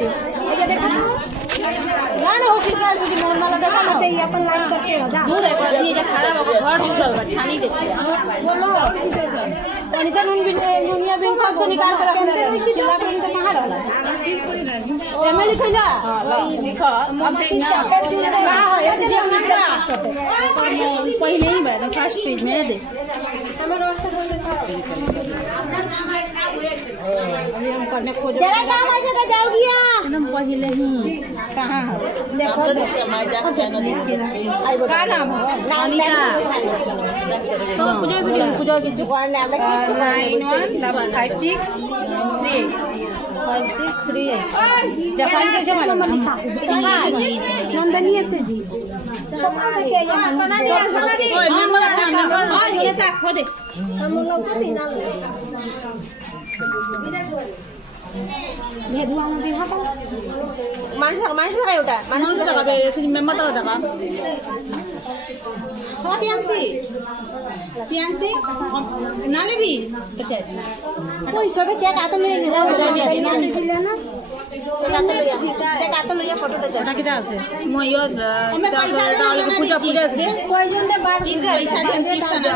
होते ये देखा ना गाना हो कृष्णा जी मोहन माला देखा ना ये अपन लाइव करके हो जा दूर है आदमी जे खड़ा होकर घर छूटल बा छानी देती बोलो अनिता नुनिया बैंक से निकाल कर रख ले चिल्ला कर तो कहां रहला एमे लिख जा हां लिख अब देखना का है एसडीएम मित्रा पहले ही बा फर्स्ट पेज में दे हमारे और से बोल अभी हम करने खोज जरा काम ऐसे तो जाओ गया एकदम पहले ही कहां है देखो का नाम है अनिता तो पूजा से 91563563 जापान कैसे मालूम लिखा नंदनीय से जी सब आगे के या बना दे हां ये से खो दे हम लोग को नहीं नाम भेदुआ नदी हटा मानसा का एउटा मानसा का बे मेम्बर त का हो पियांसी नाले भी कोई सबे चेक आतो में लिया हो जाए दिले ना चेक आतो लिया फोटो त जा किता আছে মই यो पूजा से कोई जन ने बात पैसा दे चिप्स ना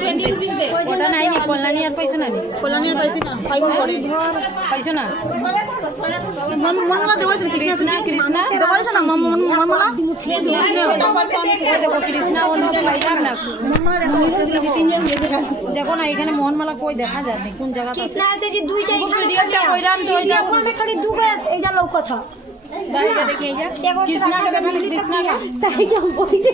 20 रुपीस दे ओटा नाही नी कोलानी यार पैसा नाही कोलानी यार पैसा ना फाइव पड़े पैसा ना मनला देवायचं कृष्णा देवायचं ना मनला देखो कृष्णा ওনো ফাইদার না দেখো না এখানে মোহনমালা কই দেখা যায় না কোন জায়গা कृष्णा से जी दुईटा एखाने ভিডিওটা কইরাম তো ভিডিও ফোনে খালি দুবে এই যা লৌকত দাঁড়িয়ে দেখি এই যে कृष्णा के देखा कृष्णा का তাই যা বইছে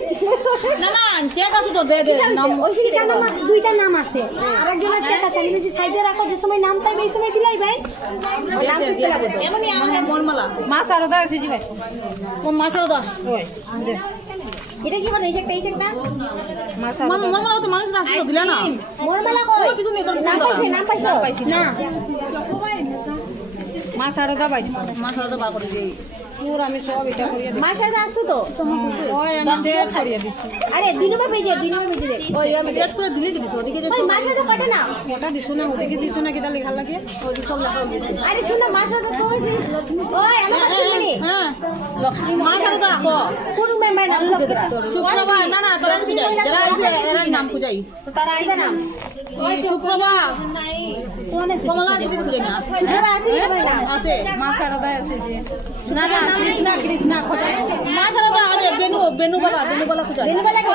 না না চেক আছে তো দে নাম ওইসি কেন না দুইটা নাম আছে আরেকজনের চেক আছে আমি বেশি সাইডে রাখো যে সময় নাম পাইবে এই সময় দিলাই ভাই নাম কিসে লাগবে এমনি আমাদের মোহনমালা মা সারদা আছে জি ভাই ও মা সারদা ওই দে এটা কি মানে এই চেক না মা সারদা মোহনমালা তো মানুষ আসছে তো দিলা না মোরমালা কই কিছু নেই তোর নাম পাইছো না মা সারদা ভাই মা সারদা বার করে দেই পুরো আমি সব এটা করিয়ে দিই মাসে আসছো তো ওই আমি শেয়ার করিয়ে দিছি আরে দিনমে পেজে দে ওই আমি শেয়ার করে দিলে দিছি ওদিকে যে ওই মাসে তো কাটে না ওটা দিছো না ওদিকে দিছো না কিটা লেখা লাগে ওই সব লেখা হয়েছে আরে শুন না মাসে তো কইছি ওই আমার কাছে শুনি হ্যাঁ লক্ষ্মী মা সারদা কো কোন মেম্বার নাম খুঁজে শুক্রবার না না তোরা খুঁজাই যারা আইছে এরা নাম খুঁজাই তো তারা আইদা নাম ওই শুক্রবার কোন আছে কমলা দিদি খুঁজে না শুক্রবার আসি ভাই নাম আছে মা সারদা আছে যে না না কৃষ্ণা খোঁজা মা সারদা আছে বেনুবালা খুঁজা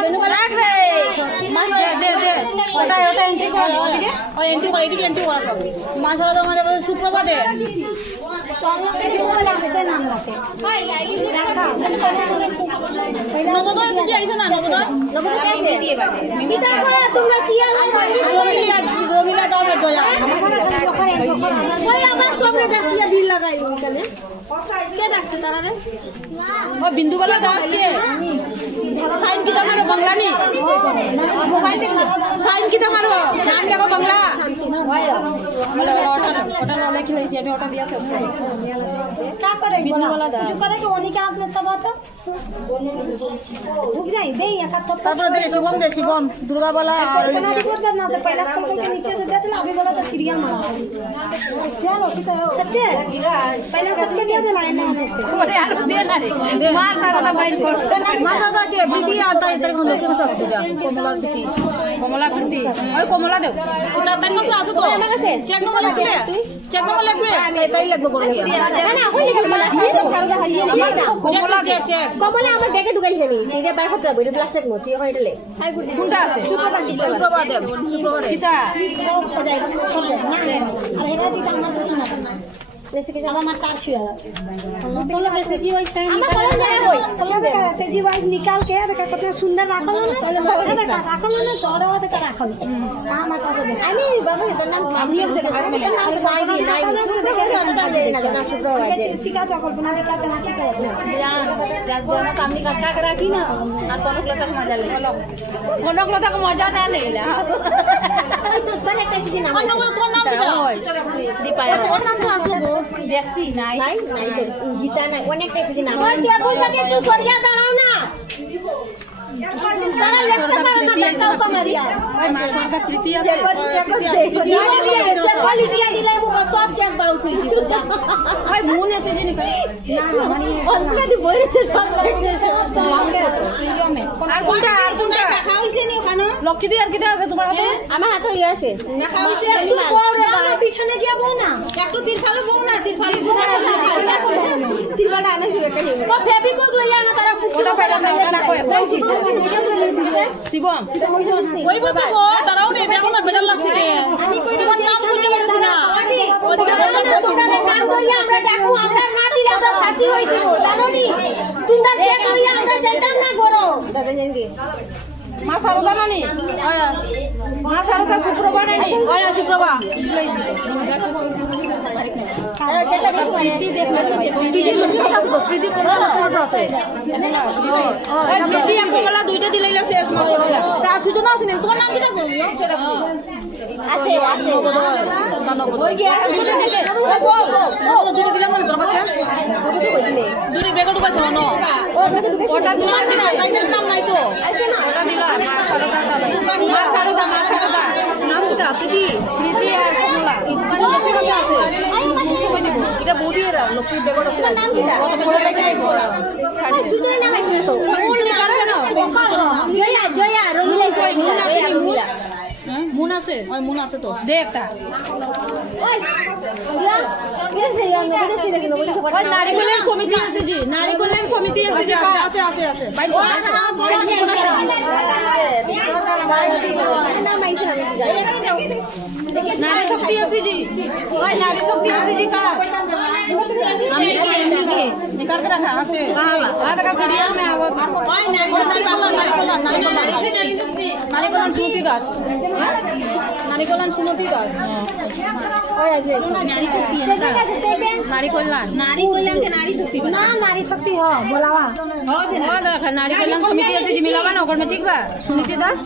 বেনুবালা রে মা দে ওটা এন্ট্রি করা ওদিকে ওই এন্ট্রি করা এদিকে এন্ট্রি করা হবে মা সারদা মানে শুক্রবার দে বেনুবালা একটা নাম লাগে রাখা নবদা খুঁজে আইছে না নবদা আছে দিয়ে বাবা মিতা তোমরা চিয়াল রমিলা দাও দয়া ওই আমার সব ডাকিয়া বিল লাগাই ওখানে কে ডাকছে তারা রে ও বিন্দুবালা দাস কে সাইন কি তোমারো বাংলা নি মোবাইল দেখো সাইন কি তোমারো নাম লেখো বাংলা ওটা অনেক লিখেছি আমি ওটা দিয়েছি का करे বিন্দুবালা দাস जो करे कि उन्हीं के हाथ में सब आता रुक जाए दे या का तो তারপরে দে শিবম দুর্গাবালা আর बना दी बहुत ना तो पहला खोल के नीचे से देते अभी बोला तो सीरियल मारा चलो सच्चे पहले सबके दिया दे लाइन में से ওরে আর দে না রে মার সারদা বাইর কর মার সারদা কে বিটি আতা ইতার কোন কোন সব পূজা কমলা বিটি ওই কমলা দেও ওটা তার কাছে আছে তো আমার কাছে চেক নম্বর লাগবে আমি এটাই লাগবে করে দিয়া না না ওই কমলা সারদা হারিয়ে দিয়ে না কমলা চেক কমলা আমার ব্যাগে ঢুকাইছে আমি এটা বাইরে হচ্ছে এটা প্লাস্টিক মতি হয় এটালে কোনটা আছে শুক্রবার দেব শুক্রবার কিটা সব খোদাই ছোট না আর হেরা দিটা আমার কিছু না जैसे कि जब हमारा तार छिड़ा কমলা সেজি ওই টাইম हमारा कलर जगह होई कलर देखा सेजी वाइज निकाल के देखा कितना सुंदर राखल ना देखा राखल ना तोड़ा हुआ देखा राखल कहां माता से देखा আমি বাবু এর নাম আমি देखा मिले ना शुक्र है सिखा तो कल्पना देखा जना की करे রাজনা কামনি কাটা করে রাখি না আর কনক লতা মজা লাগে কনক লতা মজা না নেইলা মানে টেস্টি নাম কনক তোর নাম কি দীপায়ন তোর নাম তো আসলো গো দেখছি নাই নাই গীতা নাই অনেক টেস্টি নাম ওই টেবিল থেকে একটু সরিয়া দাঁড়াও না তারা লিখতে পারে না দেখাও তো মারিয়া ওই মা সরকার প্রীতি আছে চেকলি দিয়া দিলে সব চেক বাউন্স হয়ে যাবে যা ওই মন এসেছে নি না মানে অলরেডি বইরেছে সব চেক সব চলাকে প্রিয়মে আর কোনটা দেখা হইছে নি ওখানে লক্ষ্মী দি আর কিটা আছে তোমার হাতে আমার হাতে ইয়ে আছে দেখা হইছে তুই পরে না পিছনে গিয়া বল না একটু তিরফালে বউ না তিরফালে তিলবাড়া আনাইছে একটা ও ফেবিকুক লইয়া না তারা ওটা পাইলা না ওটা রাখো শিবম ওই বাবা গো দাঁড়াও রে দেখো না বেজাল লাগছে আমি কই তোমার নাম খুঁজে পাচ্ছি না ওদিকে কাম করিয়া আমরা ডাকু আমরা না দিলে আমরা ফাঁসি হই যাব জানো নি তোমরা চেক লইয়া আমরা যাইতাম না গরো দাদা জানগে মা সারদা নানি মা সারদা শুক্রবার নানি ওই শুক্রবার আরে চেকটা দেখো প্রীতি দেখলে প্রীতি কোনটা আছে ওই প্রীতি আর কমলা দুইটা দিলাইলা শেষ মাস হইলা তার সুজন আছে না তোমার নাম কি থাকবে আছে আছে ওই কি আছে দুটো দিলাম না তোর কাছে দুটো বেগট কই থনো ওটা দিলা আইনের নাম নাই তো ওটা দিলা মা সারদা নাম কি প্রীতি প্রীতি আর কমলা এটা বৌদির লক্ষ্মী বেগট নাম কি দা সুজনের নাম আছে তো জয়া জয়া রমিলা রমিলা মুন আছে ওই মন আছে তো দে একটা ওই কেসে আমি কেসে দেখলো বলে ওই নারীকল্যাণ সমিতি আছে জি নারীকল্যাণ সমিতি আছে জি আছে আছে আছে ভাই নাম আইছে আমি নারী শক্তি আছে জি ওই নারী শক্তি আছে জি का हमने के निकाल के रखा আছে आज का सीरियल में आवा ওই নারী শক্তি বাংলা নারীকল্যাণ সুমতি দাস নারীকল্যাণ সুমতি দাস ওই আছে নারী শক্তি নারী কল্যাণ নারী কল্যাণ के नारी शक्ति না নারী শক্তি হ बोलावा नारी कल्याण समिति আছে জি মিলাবা না ওখানে ঠিক বা সুনীতি দাস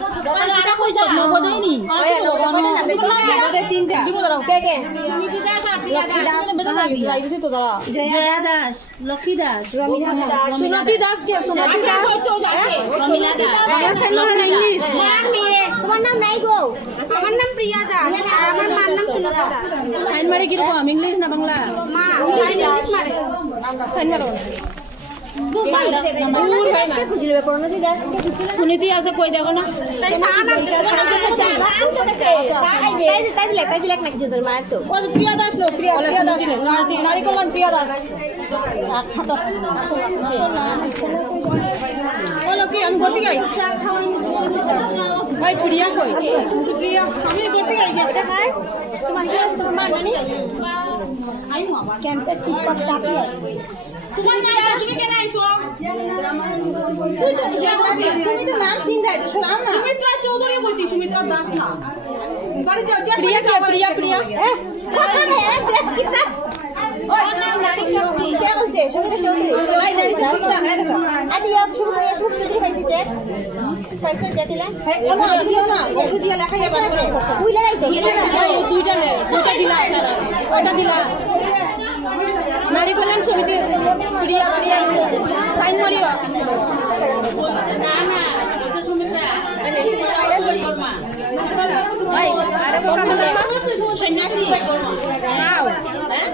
এটা কইছ নবোদয় নি নবোদয় তিনটা দিব দাও কে কে জয়া দাস লক্ষ্মী দাস রমিলা দাস সুনীতি দাস কে সুনীতি দাস রমিলা দাস আমার সাইন না ইংলিশ তোমার নাম নাই গো আমার নাম প্রিয়া দাস আর আমার মার নাম সুলতা দাস সাইন মারে কি রকম ইংলিশ না বাংলা মা ইংলিশ মারে সাইন মারো খুঁজলে প্রণতি দাস কে খুঁজলে সুনীতি আছে কই দেখো না তাই নাম তাই দিলে নাকি তোর মায়ের তো ও প্রিয়া দাস নো প্রিয়া প্রিয়া দাস নারী কল্যাণ প্রিয়া দাস বলো কি আমি ঘর থেকে আই ভাই প্রিয়া কই প্রিয়া আমি ঘর থেকে আই এটা খাই তোমার মা নানি আইমু আবার ক্যাম্পের চিপ কষ্ট আপনি তোমার নাই তুমি কেন আইছো তুমি তো নাম সিংহা এটা শোনাও না সুমিত্রা চৌধুরী বলছি সুমিত্রা দাস না বাড়ি যাও প্রিয়া কে প্রিয়া প্রিয়া কথা মেরে দেখ কিতা ওর নাম নারী শক্তি কে কইছে সুমিত্রা চৌধুরী ভাই নারী শক্তি না হ্যাঁ দেখো আদি আপ সুমিত্রা চৌধুরী পাইছে চেক পয়সা চেকিলা হ্যাঁ ও না দিও না ও দিয়া লেখা যাবে করে বুইলা রাইতো দুইটা দিলা ওটা দিলা নারী কল্যাণ সমিতি আছে প্রিয়া প্রিয়া সাইন মারিও না না ওটা সুমিত্রা ভাই আরে কথা বলে সন্ন্যাসী নাও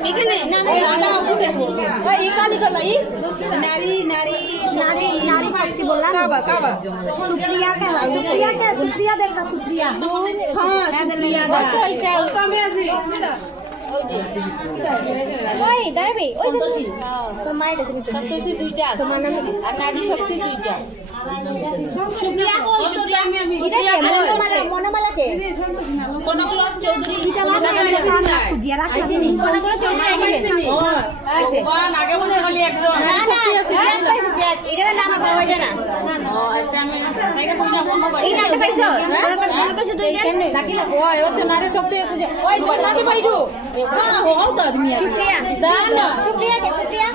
এখানে না না দাদা উঠে পড়বে ভাই ই কালি কলা ই নারী নারী নারী নারী শক্তি বললাম কাবা সুপ্রিয়া দেখা সুপ্রিয়া হ্যাঁ প্রিয়া দাস কমে আছে ওই দাঁড়াবি ওই তোর মায়ের কাছে সন্তোষী দুইটা তোমার নাম আর নারী শক্তি দুইটা সুপ্রিয়া কই সুপ্রিয়া মনোমালাকে কনকলতা চৌধুরী খুঁজিয়া রাখতে মনোমালা চৌধুরী আগে বলে খালি একদম এটা নাম বাবা জানা আচ্ছা আমি আগে কই যাব এই নামটা পাইছো মনে তো শুধু ডাকিলা ওই ও তো নারী শক্তি আছে যে ওই জন্নাদি পাইছো হ্যাঁ ও তো তুমি সুপ্রিয়া দানা সুপ্রিয়া কে সুপ্রিয়া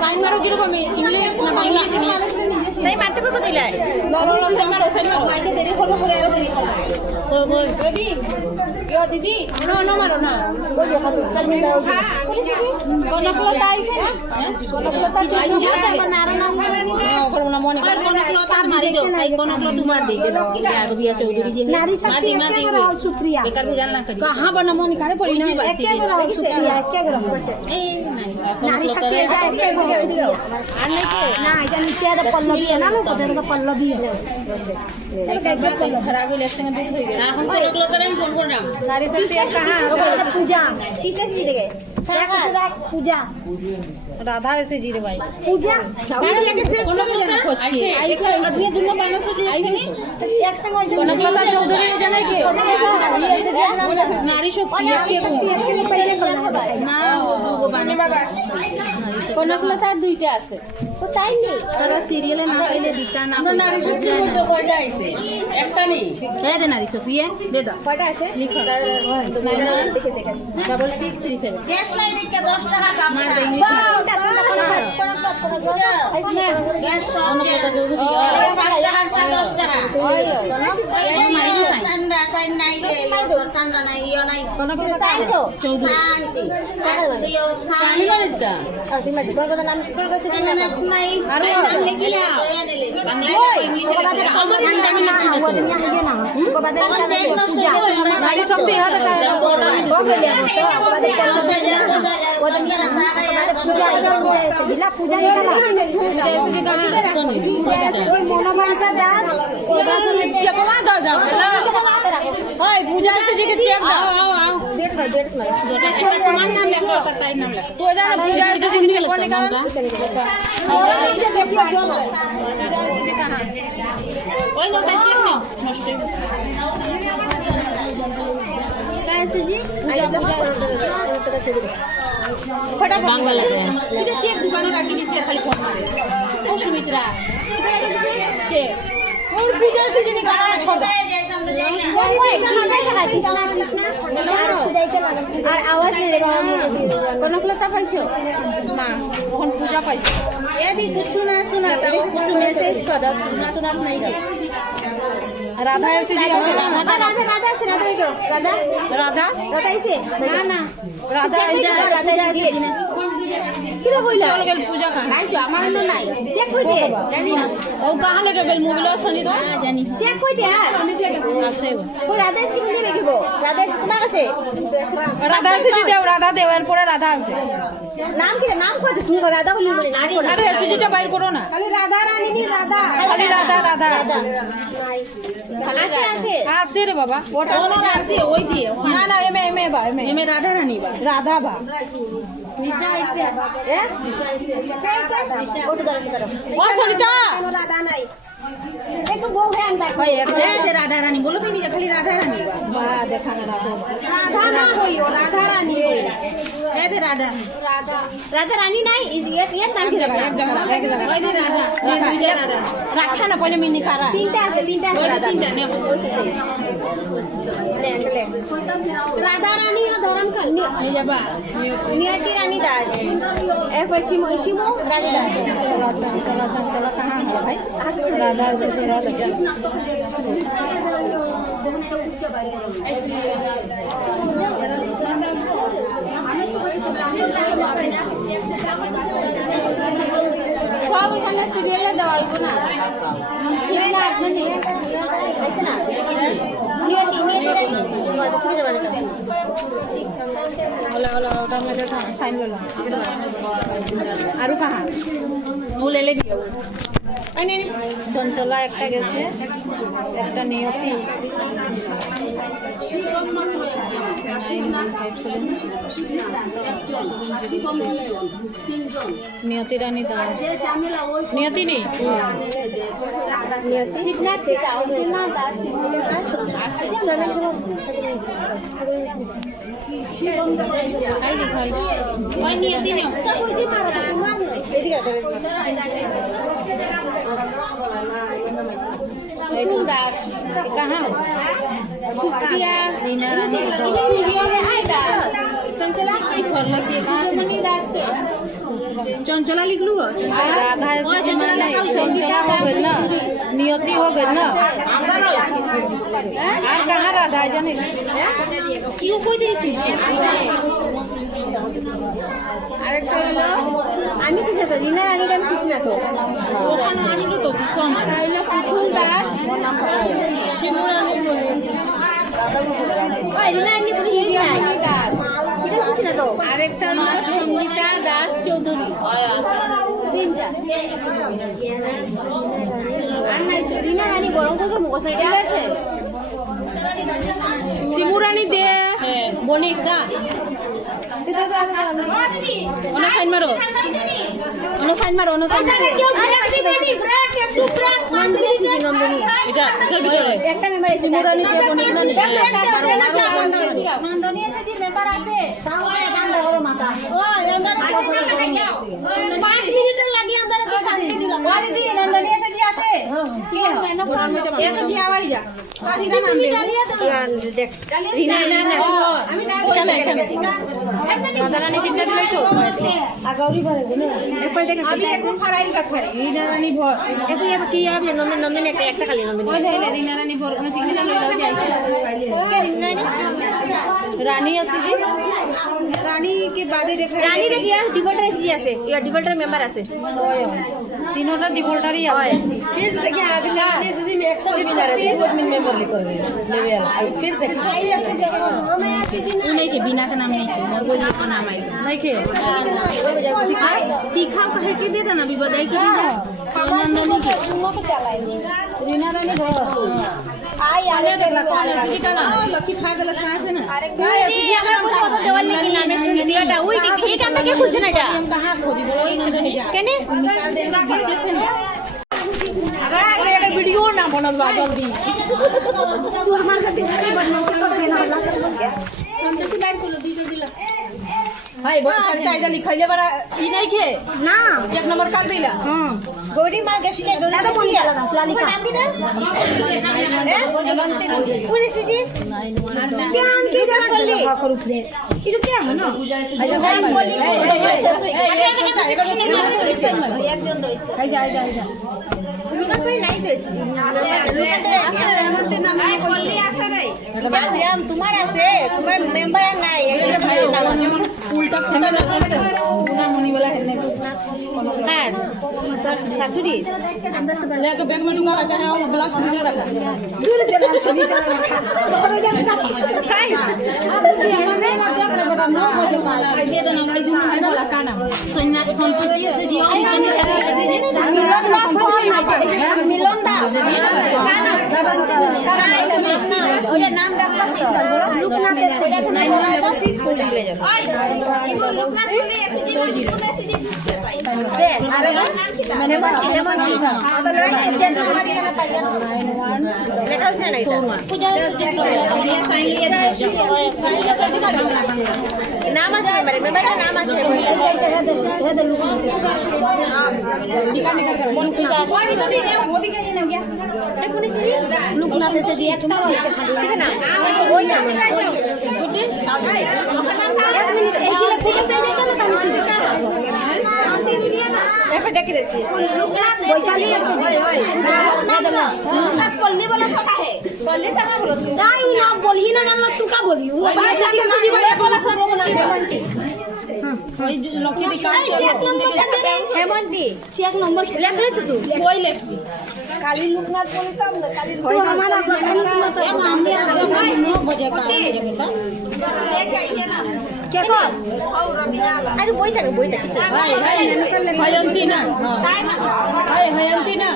সাইন মারো কি রকম ইংলিশ না বাংলা তাই মারতে পারবো দিলাই সাইন মারো আইতে দেরি করবো পরে আরো দেরি করবো বেবি ইয়ো দিদি নো মারো না কনকলতা আইছে না কনকলতা কনকলতার মারি দাও এই কনকলতা তোমার দিকে দাও বিয়া চৌধুরী जी नारी शक्ति एके गो रहल सुप्रिया बेकार भेजल ना करी कहाँ बना मोनी काहे पड़ी ना एके गो रहल सुप्रिया एके गो रहल नारी शक्ति एजा एके गो ना एजा नीचे आदा पल्लवी है ना लोग तो पल्लवी है खरागो लेते हैं दूध हो এখন কনকলতার আমি ফোন করলাম नारी शक्ति कहां पूजा किसे जी देगे पूजा राधा ऐसे जी रे भाई पूजा एक संग कनकलता चौधरी जाने के नारी शक्ति एके गो पहले करना ना वो दो बाने कनकलता दुईटा আছে तो ताई नहीं তারা সিরিয়ালে না পাইলে দিতা না আমরা নারী শক্তি মধ্যে কয়টা আইছে একটা নেই দে দে নারী শক্তি দে দাও কয়টা আছে লিখো ডবল 637 গ্যাস লাই রেখে 10 টাকা কাম মার দেই গ্যাস সব চৌধুরী 5 টাকা 10 টাকা ঠান্ডা তাই নাই রে ঠান্ডা নাই ইও নাই চৌধুরী সাঞ্চি দিও আমি বাড়িটা তুমি দোকান কথা নাম কোন কাছে সামনে নাই আর নাম লিখিলা বাংলায় ইংলিশে লিখিলা আমার নাম না वो दिन ये ना को बदल कर पूजा नारी शक्ति हाथ का हो गया तो बाद वो दिन पूजा ऐसे दिला पूजा निकाला जैसे कि कहां सुनी कोई मनोवांछा दास चकमा दो जाओ हाय पूजा से जी के चेक दाओ आओ डेट में তোমার নাম লেখো তাই নাম লেখো तो जाना पूजा से जी के चेक निकाल ये देखियो जो पूजा से जी कहां ওই লোকটা চেক নাও নষ্ট कैसे जी फटाफट बांग्ला लगे এটা চেক দোকানে রাখি দিছি খালি ফোন করে ও সুমিত্রা চেক और पूजा से जी निकाल छोड़ कृष्णा कृष्णा पूजा के लगा और आवाज नहीं देगा कनकलता पाइছো মা কোন পূজা পাইছো यदि कुछ ना सुना तो कुछ मैसेज कर ना सुना नहीं कर राधा ऐसे जी राधा राधा राधा से राधा करो राधा राधा राधा इसे ना ना राधा राधा राधा जी किलो কইলা चल गेल पूजा का নাই তো আমার না নাই চেক কই দে জানি না ओ कहां लेके गेल मोबाइल सनी तो জানি চেক কই দে আছে ও রাধা সি কোন দেখিব রাধা সি তোমার কাছে রাধা আছে জি দেও রাধা দেও এর পরে রাধা আছে নাম কি নাম কত তুমি রাধা বলি বলি নাম কত আরে এসিটা বাইর করো না খালি রাধা রানী নি রাধা খালি রাধা রাধা আছে আছে আছে রে বাবা ওটা আছে ওই দিয়ে না না এমে বা এমে এমে রাধা রানী বা রাধা বা নিশা আইছে এ নিশা আইছে নিশা ওটা ধরো ও সনিতা রাধা নাই একটু বউ হে আনতা ভাই এক এই যে রাধা রানী বলো তুমি যে খালি রাধা রানী বা বা দেখা না রাধা না হইও রাধা রানী হই এই যে রাধা রাধা রানী নাই ये নাম কি রাখা এক জায়গা ওই যে রাধা এই দুইটা রাধা রাখা না পয়লা মিনি কারা তিনটা আছে ওই যে রাধা তিনটা নেব রাধা রানী ও ধরম কাল এই যাবা নিয়তি রানী দাস এ পশ্চিম শিমু রানী দাস चला कहां है भाई राधा से राधा সব এখানে সিরিয়ালে দেওয়া হইব না ঠিক না আপনি ऐसे ना नियति नियति दूसरी जगह रख दे ओला ओला ओटा मेरे साइन लो आरु कहां ও লেলে দিও চঞ্চলা একটা গেছে একটা নিয়তি নিয়তি রানী দাস নিয়তি নেই नियति शिवना चेता ना दास चले चलो আই দেখাই ওই নিয়তি নেও सब कोई जी मारा तुम्हार एदी का करे তুতুল দাস कहाँ সুপ্রিয়া রিনা রানী सूर्य रे आई दास चंचला এই ফরলা দিয়ে মনি দাস চঞ্চলা লিখলু राधा ऐसे चंचला हो गई ना नियति हो गई ना और कहाँ राधा है जाने কিউ কই দিছিস আরেকটা হলো আমি শিশে তো রিনা রানীকে আমি শিশি না তো ওখানে আনি কি তো শোন এটা হলো পুতুল দাস শিমু রানী বলে ওই রিনা রানী বলে এই নাই দাস এটা শিশি না তো আরেকটা হলো সঙ্গীতা দাস চৌধুরী তিনটা আর নাই তো রিনা রানী গরম করে মুখে ঠিক আছে শিমুরানি দে বনিক দা অন্য সাইন মারো অন্য সাইন মারো অন্য সাইন মারো এটা এটার ভিতরে একটা মেম্বার এসে শিমুরানি দে বনিক না নন্দনী এসে যে মেম্বার আছে তাও ডান্ডা করো মাথা 5 মিনিটের লাগি আমরা শান্তি দিলাম ওই দিদি নন্দনী এসে যে আছে কি এ তো কি আওয়াজ যা কাহিদা নাম দে দেখ রিনা না না আমি রাধারানী কিন্না দিলাইছো আগাউরি ভরে গুনে এরপর দেখ আমি এখন ফারাইল কা খাই রিনা রানী ভর এরপর এবার কি হবে নন্দনী একটা খালি নন্দনী ওই দেখলে রিনা রানী ভর কোন সিগনি নাম লইলাও যাইছে রানী আছে জি রানী के बादे देख रानी देखिए डिफॉल्टर एसजी আছে ইয়ার ডিফল্টার মেম্বার আছে তিনটা ডিফল্টারই আছে फिर देखिए अभी एसएससी में 100 मिला रहे 2 आदमी मेंबर लिख कर लेवल फिर देखिए हमें एसएससी ना नहीं के बिना का नाम नहीं है वो ये नाम आई नहीं के सीखा कहे के दे देना अभी बताई के दे नंदनी के दोनों को चलाए रीना रानी घर आई आने देख रहा कौन है का नाम लकी भाग लखा আছে না अरे एसजी আমরা কত দেওয়াল লিখি নামে শুনে দিয়াটা ওই ঠিক এখান থেকে খুঁজে না এটা हम कहां खोजी बोलो नंदनी जा কেনে अगर मेरा वीडियो ना बनल बा जल्दी तू हमार खातिर बदमाशी कर देना हल्ला कर बोल के हम तो बाहर खोलो दी जल्दी ला हाय बहुत सारी कायदा लिखाइले बड़ा ई नहीं के ना चेक नंबर काट देला हां গৌরী মা গেছিলে दादा फोन केला था लालिका নাম দি না কোন এসজি क्या आंटी जा बोली हां करू दे ये क्या है ना আচ্ছা সাইন বলি একজন রইছে এই যা যা যা লুকা কই নাই তো এসজি আছে আমাদের নামে বললি আছে রে জান তোমার আছে তোমার মেম্বার নাই যেমন উল্টা ফেলে না মনি वाला है হ্যাঁ তোর শাশুড়ি लेके बैग में डूंगा चाहे वो ब्लाउज खुद नहीं रखा दूर के लाल छवि का और जब का খাই हमने ना देख रहे बेटा नो हो जाता है दे दो ना भाई दूर में बोला का नाम सोनिया संतोषी से जीवन निकलने से मिलन दा ওই নাম ডাকলা তো लुकना ते से নাই না সিট করে দিলে যাবে लुकना बोली एसजी बोली एसजी দে আরে মানে যেমন চেক নাম্বার এখানে পাইয়া লেখা আছে না এটা পূজা চেক করে সাইন দিয়ে দিয়েছি নাম আছে মেম্বারের নাম আছে ওই তো দিনে ওদিকে যেন গিয়া এটা কোন ছিল लुकना ते से दिया একটা হইছে খালি ঠিক না ওই নাম গুড্ডি एक मिनट एक किलो पूजा पे दे ना तुम आंटी नहीं ना এফে দেখি রেছি लुकना वैशाली लुकना पल्ली वाला पता है বললি কারা বলো दाई ना बोली ना जानला तू का बोली वो भाई से जीवन बोला था ওই লকি দিকা चेक नंबर दे दे হেমন্তী चेक नंबर লেখ রে তো তুই कोई लेक्सी काली लुकना बोली तब ना काली तो हमारा काली लुकना तो আমি আগে 9 बजे का लेके आइए ना क्या को और रबिना ला আরে বইটা কিছু हाय हाय हयंती ना टाइम हाय हयंती ना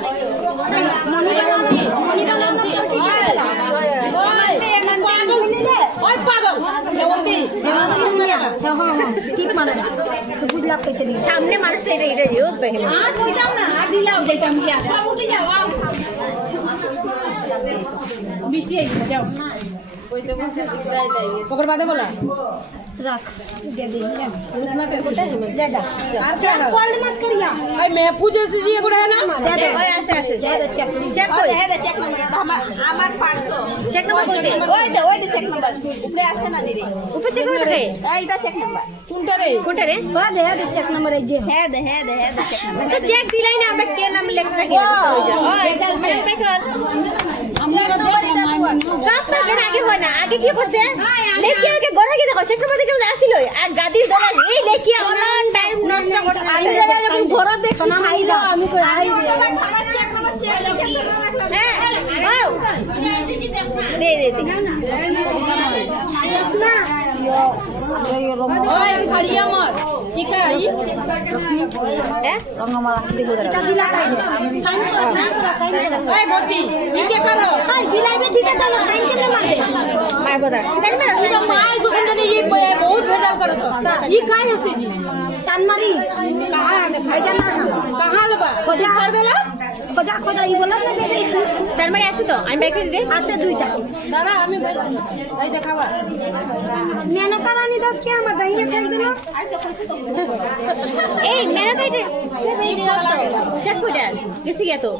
मनी हयंती हयंती ओए पागल हयंती हां हां ठीक माने तो बुझ लाख पैसे दिए সামনে মানুষ এটা এটা দিও দেখে আর কইতাম না আর দিলাও যাইতাম গিয়া সব উঠে যাও আও বৃষ্টি আইছে যাও কইতে বলছে গায় গায় ওকর বাদে বলা रख दे दे रुकना कैसे ले जा আর क्या कॉल मत करिया भाई मैं पूजे से जी एगो है ना दे दे ওই আছে আছে दे दे चेक চেক और করে दे चेक नंबर আমার 500 চেক নাম্বার বলতে ওই দে চেক নাম্বার উপরে আছে না দিদি উপরে চেক করে থাকে এইটা চেক নাম্বার কোনটা রে কোনটা রে ও দে চেক নাম্বার এই যে হ্যাঁ দে চেক নাম্বার তো চেক দিলাই না আমরা কে নাম লেখা রাখি ওই যা ওই ম্যাডাম কই কর আমরা দেখ সব পাকেন আগে হয় না আগে কি করছে লেকি আগে গড়া কি দেখো চক্রবর্তী কেমন আসিল আর গাদি দলা এই লেকি আমার টাইম নষ্ট করছে আমি ঘরে দেখছি খাইলো আমি কই আই হ্যাঁ দে দে দে না ওই ফাড়িয়া মত ঠিক আছে হ্যাঁ রঙমালা দিব এটা দিলা তাই সাইন করা ওই গতি ইকে করো হাই দিলাইবে ঠিক আছে না সাইন করলে মারবে মারবো দা ये माय को समझने ये बहुत भेजाल करो तो ये काय है से जी চানমারি कहां है এটা না कहां लबा খোঁজা कर देला খোঁজা ই বলা না বেবে তার মানে আছে তো আমি বাইক দে আছে দুইটা दादा हमें भाई देखावा মেনো কারানি দাস কে আমার দাহিনে খাই দিল এই মেরা কাইটে চেক করে দেন গেছি গিয়া তো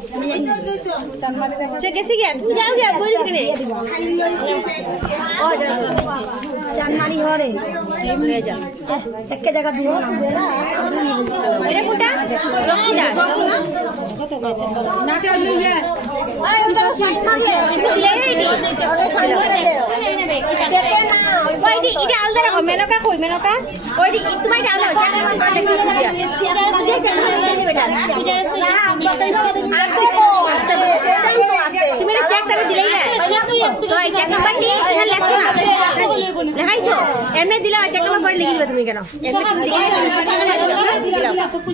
চেক গেছি গিয়া তুই যাও গিয়া বলিস কেনে ও চানমারি হরে রে যা একে জায়গা দিও এটা কোনটা রকিদা ना चल ले আরে ওটা সাইন মারলে চেকে না ওই দি এটা আলদা রাখো মেনকা কই মেনকা ওই দি তোমার আলদা তুমি চেক করে দিলেই না তো এই চেক নাম্বার দি এখানে লেখো না লেখাইছো এমনি দিলা চেক নাম্বার পড়ে লিখে দিবা তুমি কেন এমনি তুমি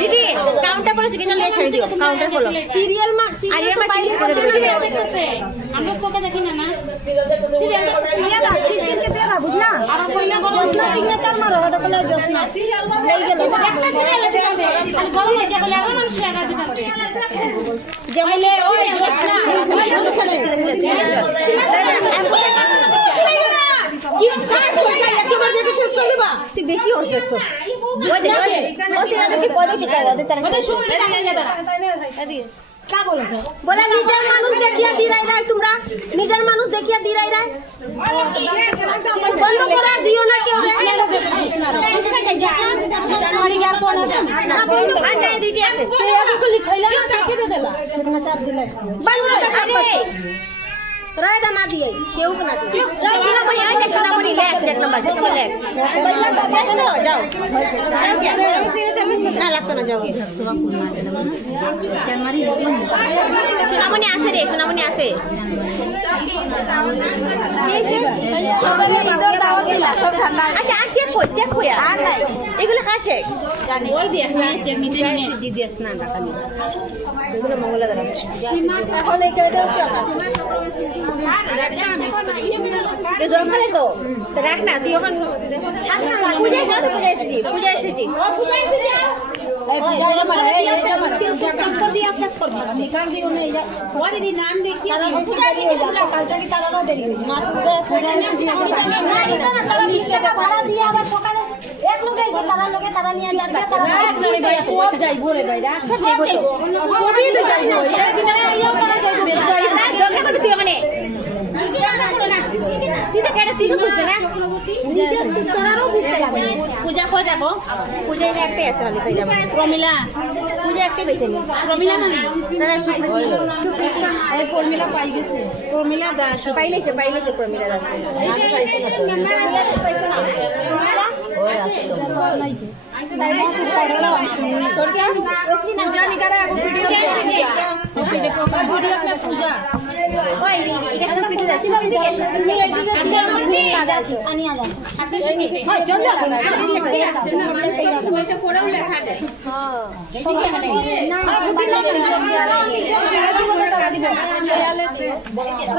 দিদি কাউন্টার পরে সিগন্যাল নিয়ে ছেড়ে দিও কাউন্টার ফলো সিরিয়াল মার্ক আলিয়া মা কি করে দিবে আমরা চোখে দেখি না না দিয়ে দা ছিলকে দিয়ে দা বুঝলা আর কইলা বসনা সিগনেচার মারো ওটা কইলা বসনা লই গেল একটা সিরিয়াল আছে আর গরম হয়ে যাবে আর নাম শেয়ার দিতে যেমনে ওই জোসনা ওই জোসনা কি কাজ করছিস একবার দেখে শেষ করে দিবা তুই বেশি হচ্ছিস জোসনাকে কি পদে কি করে তার মানে শুনতে লাগে না কা বলেছো বলে নিজের মানুষ দেখিয়া দিরাই রাই তোমরা নিজের মানুষ দেখিয়া দিরাই রাই বন্ধ করা দিও না কেউ জোসনারে দেখো জোসনারে জানুয়ারি গেল কোন হবে না বন্ধ আর নাই দিতে আছে তুই এদিকে লিখাইলা না কাকে দে দেলা সিগনেচার দিলে বন্ধ করে রায় দা না দিয়ে কেউ না দিয়ে সোনামণি আই দেখ সোনামণি লেখ চেক নাম্বার চেক করে লেখ যাও না লাগতো না যাও সোনামণি আছে রে সোনামণি আছে আচ্ছা আর চেক কই আর নাই এগুলো কার চেক জানি ওই দিয়ে না চেক নিতে নিয়ে দিদি আছে না টাকা নিয়ে এগুলো মঙ্গলা দাঁড়া এখন এই যে দাও জমা তো রাখ না তুই ওখান থাক না পূজা এসেছি এই পূজা না মানে এই এটা कर दिया শেষ করব निकाल दियो ना ये वो दीदी नाम देखिए তারা পূজা দিয়ে সকালটা কি তারারও দেরি হয়ে যায় ना पूजा सजा से जी না এটা না তারা 20 টাকা ভাড়া দিয়ে আবার সকালে এক লোক এসে তারা নিয়ে যাবে তারা नहीं भाई सब जाइबो रे भाई रात सब जाइबो सभी तो जाइबो एक दिन ইয়া করা যাবে জমা করে তুই মানে তুই তো কেটে তুই বুঝবে না নিজে তারারও 20 টাকা লাগবে পূজা কো যাবো পূজা এনে একটাই আছে হলে কই যাবো प्रमिला পূজা একটাই বেঁচে নি प्रमिला ना না সুপ্রীতি এই প্রমিলা পাই গেছে প্রমিলা দাস পাইলেছে প্রমিলা দাস আমি পাইছি না ওই আছে তো पूजा निकाला वीडियो वीडियो में पूजा ওই এটা সুপ্রীতি দাস সুপ্রীতি কে আনিয়া যান হয় চল যা वैसे फोटो লেখা যায় না বুদ্ধি না দিব তারা দিব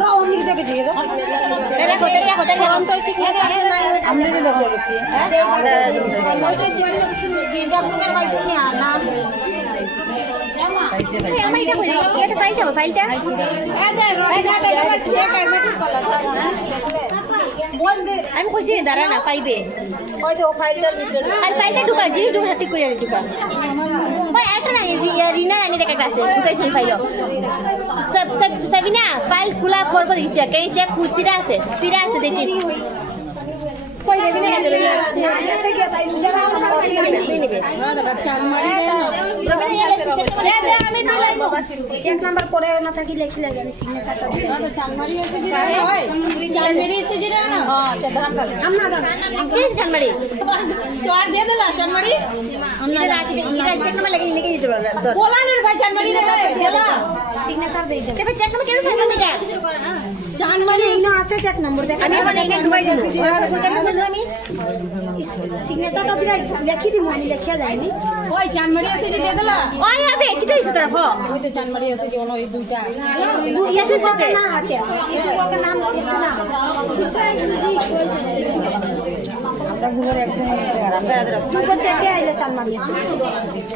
রাউন্ড দেখে দিয়ে দাও দেখো আমটা শিখে আমরা যে লোক করছি ওইটা শিখে জাপুনের বাইরে নিয়ে না এটা ফাইলটা ফাইলটা আমি কইছি দাঁড়া না পাইবে আর ফাইলটা ঢুকা জিনিস ঢুকা ঠিক করে ঢুকা ওই এটা না রিনা রানী দেখা আছে ঢুকাইছি ফাইল সাবিনা ফাইল খোলা করবো দিচ্ছে কেন চেক সিরা আছে দেখিস কই দেবি না দেবে না না গেছে গিয়ে তাই নিজের নিবে চানমারি আমি দিলাম চেক নাম্বার পরে না থাকি লেখি লাগে আমি সিগনেচারটা দিই চানমারি এসে যে হয় চানমারি এসে যে না আমরা দাও কি জানমারি তো আর দিয়ে দিলা চানমারি এটা রাখি এটা চেক নাম্বার লাগি লিখে দিতে পারবে বলানোর ভাই চানমারি রে সিগনেচার দেই দেব তবে চেক নাম্বার কেন ফাইল না চানমারি ইনো আছে চেক নম্বর দেখ আমি বলে এটা ঢুকাই দিছি আমি সিগনেচারটা দিই লেখি দিই আমি লেখিয়া যায়নি ওই চানমারি এসে যে দিয়ে দিলা ওই হবে কি হইছে তোরা হ ওই তো চানমারি এসে যে ওই দুইটা এটু কোকে না আছে এটু কোকে নাম একটু না আমরা ঘুরে একদম দুটো চেকে আইলে চাল মারি আছে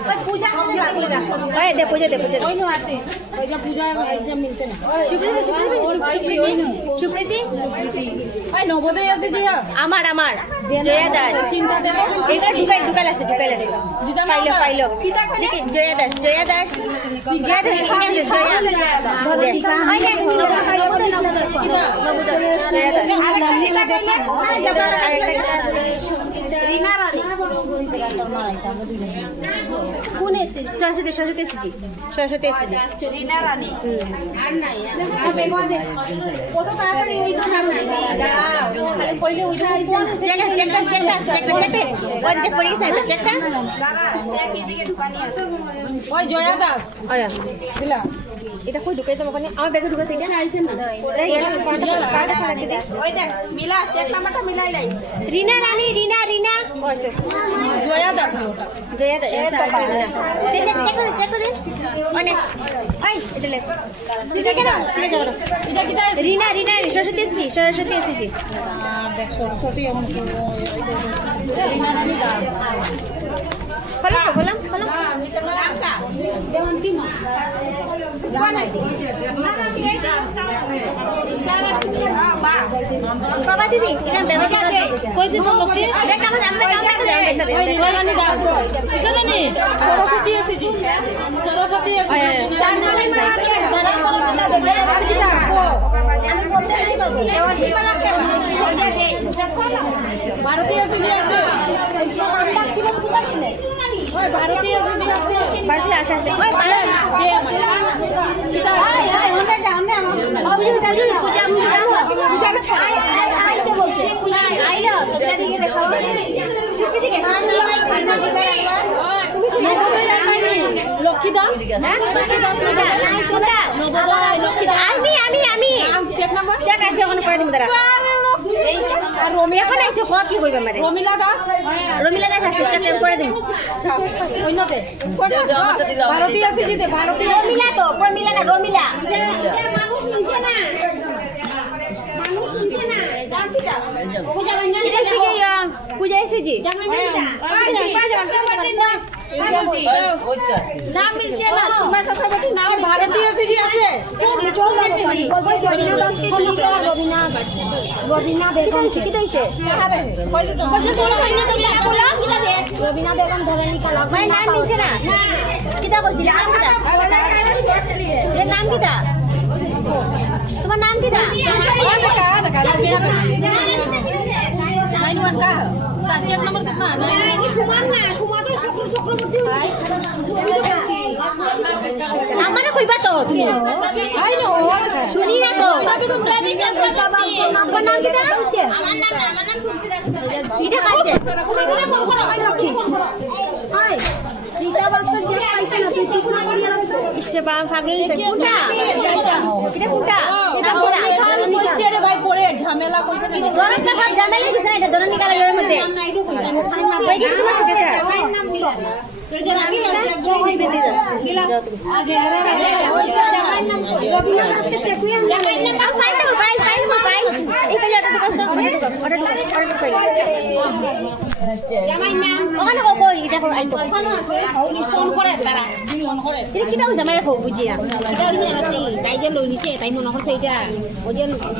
ওই পূজা করতে বাকি রাখো ওই দে পূজা ওই নো আছে ওই যে পূজা এই যে মিলতে না সুপ্রীতি ওই নবোদয় আছে যে আমার জয়া দাস চিন্তা দেবো এটা ঢুকাই আছে দিদা পাইলো দেখি জয়া দাস জয়া দাস কোন এসে সরস্বতী রিনা রানী আর নাই আর বেগম দে কত তাড়াতাড়ি ওই তো নাম নাই খালি কইলে ওই ওই জয়া দাস দিলা এটা কই ঢুকাই দেবো আমার ব্যাগে ঢুকাতে ওই দেখ মিলা চেক নাম্বারটা মিলাই লাই রিনা রানী রিনা জয়া দাস ওটা জয়া দাস চেক করে মানে এই এটা লে এটা কি না এটা কি দাস রিনা সরস্বতী এসেছি আর দেখ সরস্বতী এমন কি রিনা রানী দাস বললাম নামটা দেওয়ান্তি মা কোন আছে বাবা দিদি এটা ব্যবহার কই দিন লোকে এটা আমরা ওই রিনা রানী দাস গো এটা নেই সরস্বতী এসেছি সরস্বতী এসেছি ভারতী এসেছি আছে ওই ভারতী এসেছি আছে বাড়িতে আসা আছে ওই দে আমার কিটা আমরা যা আমরা পূজা আইছে বলছে আইলো সবটা দিকে দেখো সুপ্রীতি কে নবোদয় লাগাইনি লক্ষ্মী দাস লক্ষ্মী দাস নবোদয় লক্ষ্মী দাস আমি চেক নাম্বার চেক আছে ওখানে পড়ে দিমু দাঁড়া আর রমিলা এখন আইছে ক কি কইবা মানে রমিলা দাস আছে চেক পড়ে দিমু অন্যতে ভারতী আছে জিতে ভারতী আছে রমিলা তো প্রমিলা না রমিলা পূজা এসেছি নাম মিলছে না তোমার কথা বলি নাম ভারতী আছে জি আছে রবিনা বেগম কি দইছে রবিনা বেগম ধরে নিকালা ভাই নাম মিলছে না কিটা কইছিল নাম কিটা তোমার নাম কিটা চেক নাম্বার কিतना আমারে কইবা তো তুমি শুনি না তো নাম কিটা আমার নাম তুলসীদাস কিটা কাছে ভাই পড়ে ঝামেলা কইছে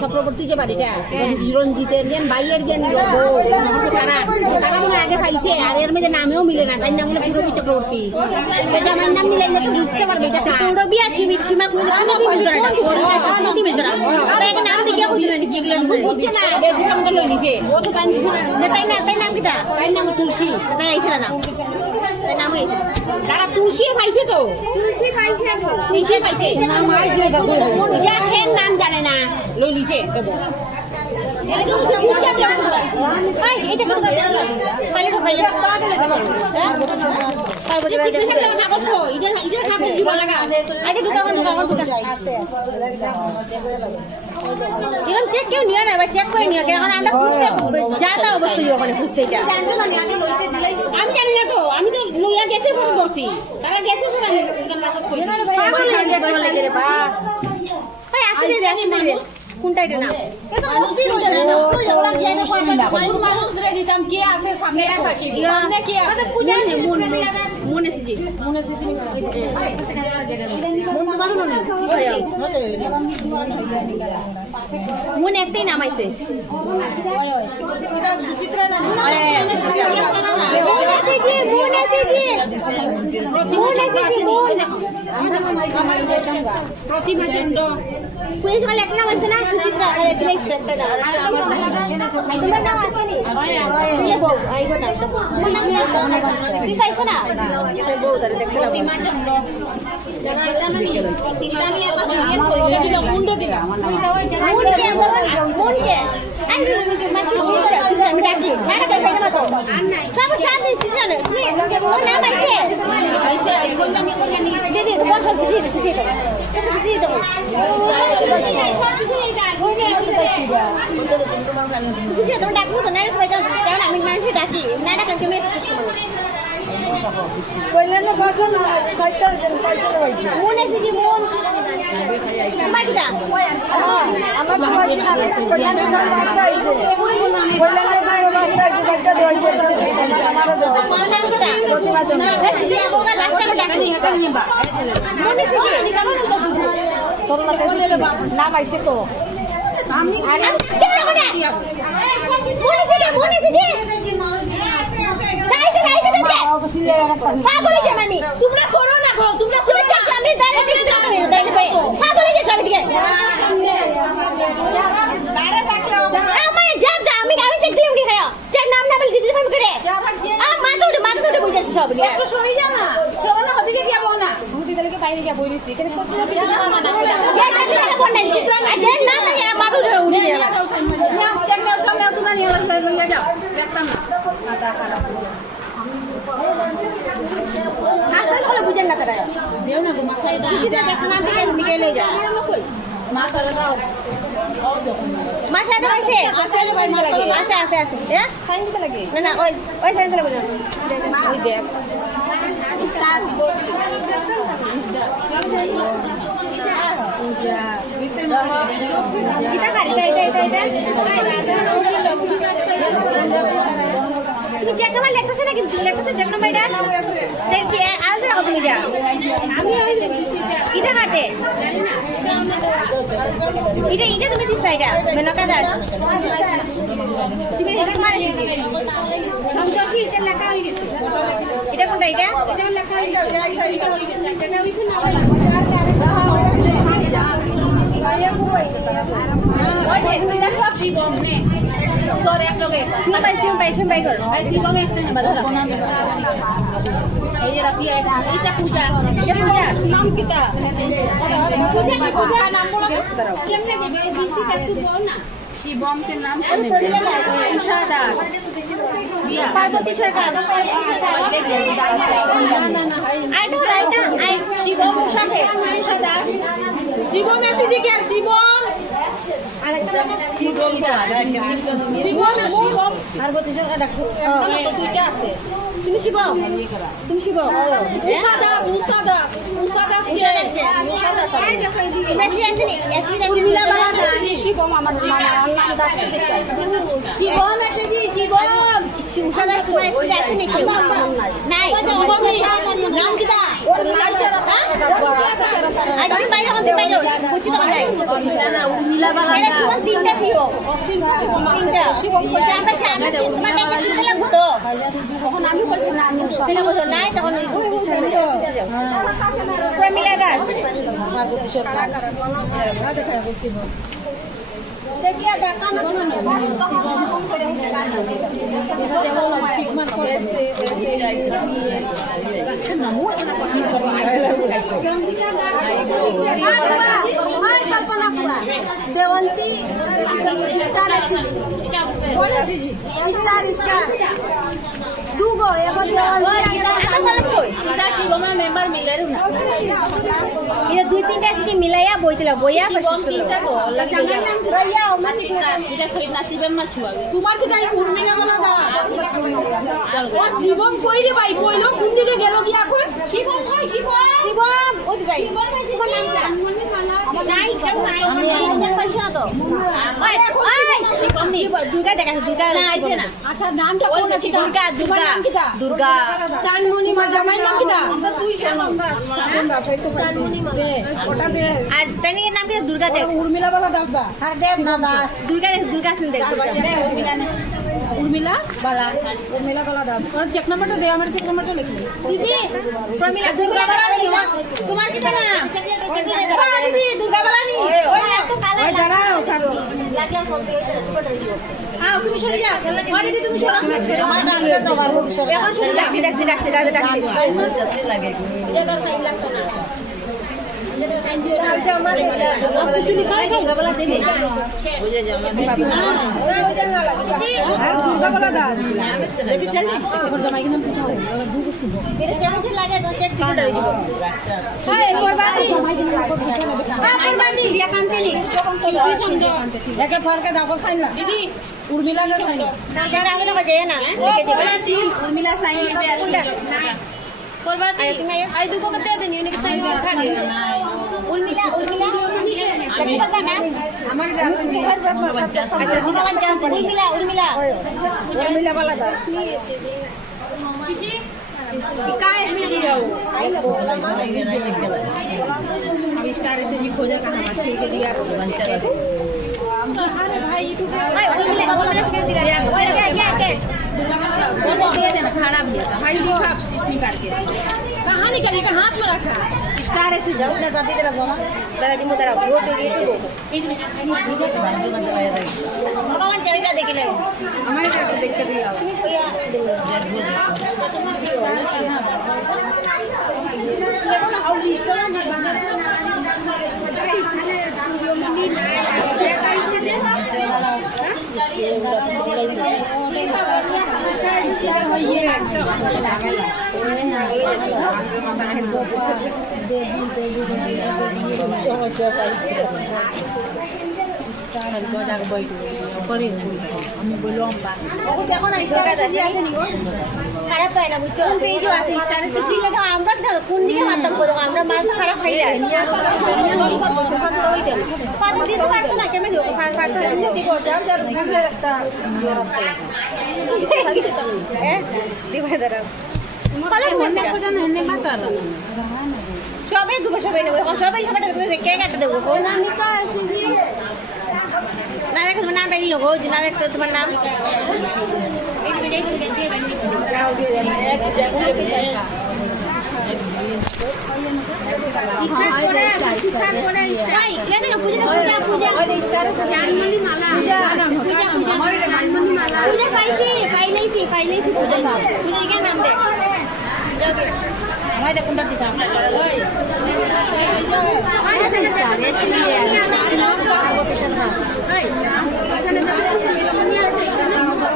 চক্রবর্তী যে বাড়িটা রঞ্জিতের যেন বাইয়ের যেন তারা আগে পাইছে আর এর মধ্যে নামেও মিলে না তাই নাম হলো পূরবী চক্রবর্তী জামাইয়ের নাম মিলে তো বুঝতে পারবে এটা পূরবী আর সীমা নাম দিকে বুঝছে না বেগুন আমাকে লই দিছে ও তো পানি দিছে না তাই নাম কিটা তাই নাম তুলসী তাই আইছে না তাই নাম আইছে তারা তুলসী পাইছে তো তুলসী পাইছে নাম আইছে দেখো যা খেন নাম জানে না লই লিছে দেবো একদম বুঝছে ভাই এটা কোন পাইলে তো পাইলে হ্যাঁ পারবো যে সিস্টেম না করছো এটা ঠাকুর দিব লাগা আগে ঢুকা আছে এরকম চেক কেউ নিও না বা চেক করে নিও কারণ আমরা খুঁজতে যাতা অবশ্যই ওখানে খুঁজতে এটা জানতো না আগে লইতে দিলাই আমি জানি না তো আমি তো লইয়া গেছে ফোন করছি তারা গেছে ফোন আমি মেসেজ করি ভাই আসলে জানি মানুষ কোনটা এটা না এটা মুক্তি রইছে না ওই ওরা গিয়ে না কয় মানুষ রে দিতাম কি আছে সামনে সামনে কি আছে পূজা মনে সিজি মন তো ভালো না মন একটাই নাম আইছে ওই এটা সুচিত্রা না আরে মনে সিজি প্রতিমা চন্দ্র পুলিশ वाले একটা নাম আছে না সুচিত্রা একটা ইন্সপেক্টর আমার নাম আছে নি ये বউ আইগো না আমার নাম কি পাইছ না বউ ধরে দেখতে প্রতিমা চন্দ্র জায়গা এটা না প্রতিমা নিয়ে একটা নিয়ে কইলে দিলা মুন্ডে দিলা মুন্ডে আই মাছি দিছে আমি ডাকি ছাড়া দেখাই দেব তো সব শান্তি সিজন তুমি ওর নাম আইছে কোন আমি কোন নি দিদি বল সব কিছু তো বুঝে তুমি ডাকবো তো না কারণ আমি মানুষে ডাকি না ডাকেন তুমি কইলেন না বাঁচো না সাইকেল হইছে মনে আছে যে মন মাইটা আমার তো হইছে না কইলেন না বাচ্চা হইছে কইলেন না বাচ্চা হইছে সাইকেল হইছে আমারও দাও প্রতিমা চন্দ্র যে ওগা লাস্টে ডাকনি এটা নিবা মনে আছে যে তোর নাম আইছে তো আমি মনে আছে যে তোমরা সরো না গো তোমরা সরো না আমি দাঁড়িয়ে পাগল হয়ে যাবে ঠিক আছে আমার যা যা আমি চেক দিলাম কি খায়া চেক নাম না বলে দিদি ফোন করে মাথা বুঝাচ্ছি সব একটু সরে যাও না সরো না হবে কি যাবো না মুদি দলকে বাইরে গিয়ে বইরিছি এখানে করতে কিছু সময় না এটা কি না কোন নাই যে নাম না মাথা উঠে যাবে নাম চেক নাও সামনে তোমরা নিয়ে যাও দেখতাম না আসার করে বুঝেন না তারা দেও না গো মাসাই দা দিদি দেখো না দিকে লয়ে যাও মাসালা দাও মাসা দাও আছে আসলে ভাই মাসা আছে হ্যাঁ সাইন দিতে লাগে না ওই সাইন দিতে লাগে ওই দেখ স্টার্ট এটা তুমি চেক নাম্বার লেখছো না কিন্তু লেখছো চেক নাম্বার এটা দেখি আলাদা রাখো তুমি যা আমি এটা কাটে এটা তুমি দিছ এটা মেনকা দাস তুমি এটা মার দিছি সন্তোষী এটা লেখা হই গেছে এটা কোনটা এটা লেখা হই গেছে এটা হইছে না ওই সব জীবন নে তোর এক লগে শুনবাই কর এই দিবম একটা নাম্বার ধরো এই যে রাপিয়া এটা পূজা নাম কিটা পূজা নাম বলো কেমনে দেবে বৃষ্টিটা একটু বল না শিবম के नाम उषा दास पार्वती सरकार ना आई शिवम उषा है उषा दास शिवम ऐसी जी क्या शिवम पार्वती सरकार देखो तो दुईটা আছে তুমি শিবম উষা দাস কে উষা দাস মেসি আছে নি এসি উর্মিলা বালা না শিবম আমার নাম দাস দেখতে শিবম আছে জি শিবম উষা দাস তোমার এসি আছে নি নাই শিবম নাম কিটা আজ তুমি বাইরে হতে বাইরে বুঝি তো নাই না উর্মিলা বালা না শিবম তিনটা শিবম কইছে আমরা চানা তোমার কাছে শুনতে লাগবো তো তখন আমি বলছি না আমি সেটা বলছো নাই তখন উর্মিলা দাস দেখিয়া ঢাকা না দেওয়ান্তি স্টার আছে কোন আছে জি স্টার স্টার দুগো এগো দেওয়ান্তি এটা কি আমরা মেম্বার মিলাইরু না এটা দুই তিনটা সিটি মিলাইয়া বইতলা বইয়া শিবম তিনটা তো লাগি রইয়া ও মাসি এটা সই নাতিবেন না ছুয়া তোমার কি তাই উর্মিলা বলা দাস ও শিবম কই রে ভাই কইলো কোন দিকে গেল কি এখন শিবম কই শিবম শিবম ওই যাই শিবম নাম জানমনি মালা নাই কেউ নাই আমি পয়সা তো ওই শিবম নি দুর্গা দেখাছে দুর্গা না আইছে না আচ্ছা নামটা কোন আছে দুর্গা দুর্গা দুর্গা চানমনি মা জামাই নাম কি দা তুই নাম্বার সাবন দাস হইতো পাইছি দে ওটা দে আর তানি নাম কি দুর্গা দেখ উর্মিলা বলা দাস দা আর দেব না দাস দুর্গা দুর্গা সিং দেখ উর্মিলা বালা উর্মিলা বলা দাস আর চেক নাম্বারটা দে আমার চেক নাম্বারটা লিখি দিদি প্রমিলা দুর্গা বালানি তোমার কি নাম দিদি দুর্গা বালানি ওই তো কালা ওই দাঁড়াও থাকো লাগলা সব দিয়ে আও তুমি সরে যা ওই দিদি তুমি সরো আমার ডাকছে তো পারবো তো সব এখন শুনে ডাকছি ডাকছি লাগে এবার টাইম লাগতো না তুমি খাই খাই গবলা দেবে ওই যে জামা দুর্গা বলা দাস দেখি চল ওর জামাই কি নাম পুছো দুগো শিব এটা যেমন লাগে তো চেক টিকেট হয়ে যাবে হাই পরবাদি পরবাদি কান্তে নি একে ফরকে দাও সাইন না দিদি উর্মিলা না সাইন যারা আগে বাজে না লিখে দিবে উর্মিলা সাইন দিতে আসবে পরবাদি আই দুগো কত দেনি উনি সাইন করে না উর্মিলা উর্মিলা দেখি পাতা না আমার আচ্ছা ভগবান চান্স উর্মিলা উর্মিলা উর্মিলা বলা দাস काय से जी हो आविष्कार से जी खोजा कहां मछली के दिया बनता है भाई यूट्यूब भाई उर्मिला उर्मिला के दिला ओए के सब दे देना खाना भी भाई दिखा सिस्टम काट के कहां निकल कर हाथ में रखा स्टार से जाओ ना जाती तेरा गोमा तेरा दिमो तेरा वो तो ये तो भगवान चरिता देखिले हमारे को देख के दिया देखो ना हाउ स्टोर ना দেখো না স্টার আছে খারাপ হয় না বুঝছো কোন পেজ আছে স্টার তো সিলে তো আমরা কোন দিকে মারতাম করব আমরা মাছ খারাপ খাই যায় পাতা দিতে পারতো না কেমন দিও ফার ফার কি করতে যাও যার থাকলে একটা দিবাই দাঁড়া সবাই দেবো সবাই নেবো এখন সবাই সবাই কে কাটা দেবো না দেখো তোমার নামটা নিল গো না দেখো তোমার নাম আমার এটা কোনটা দিতাম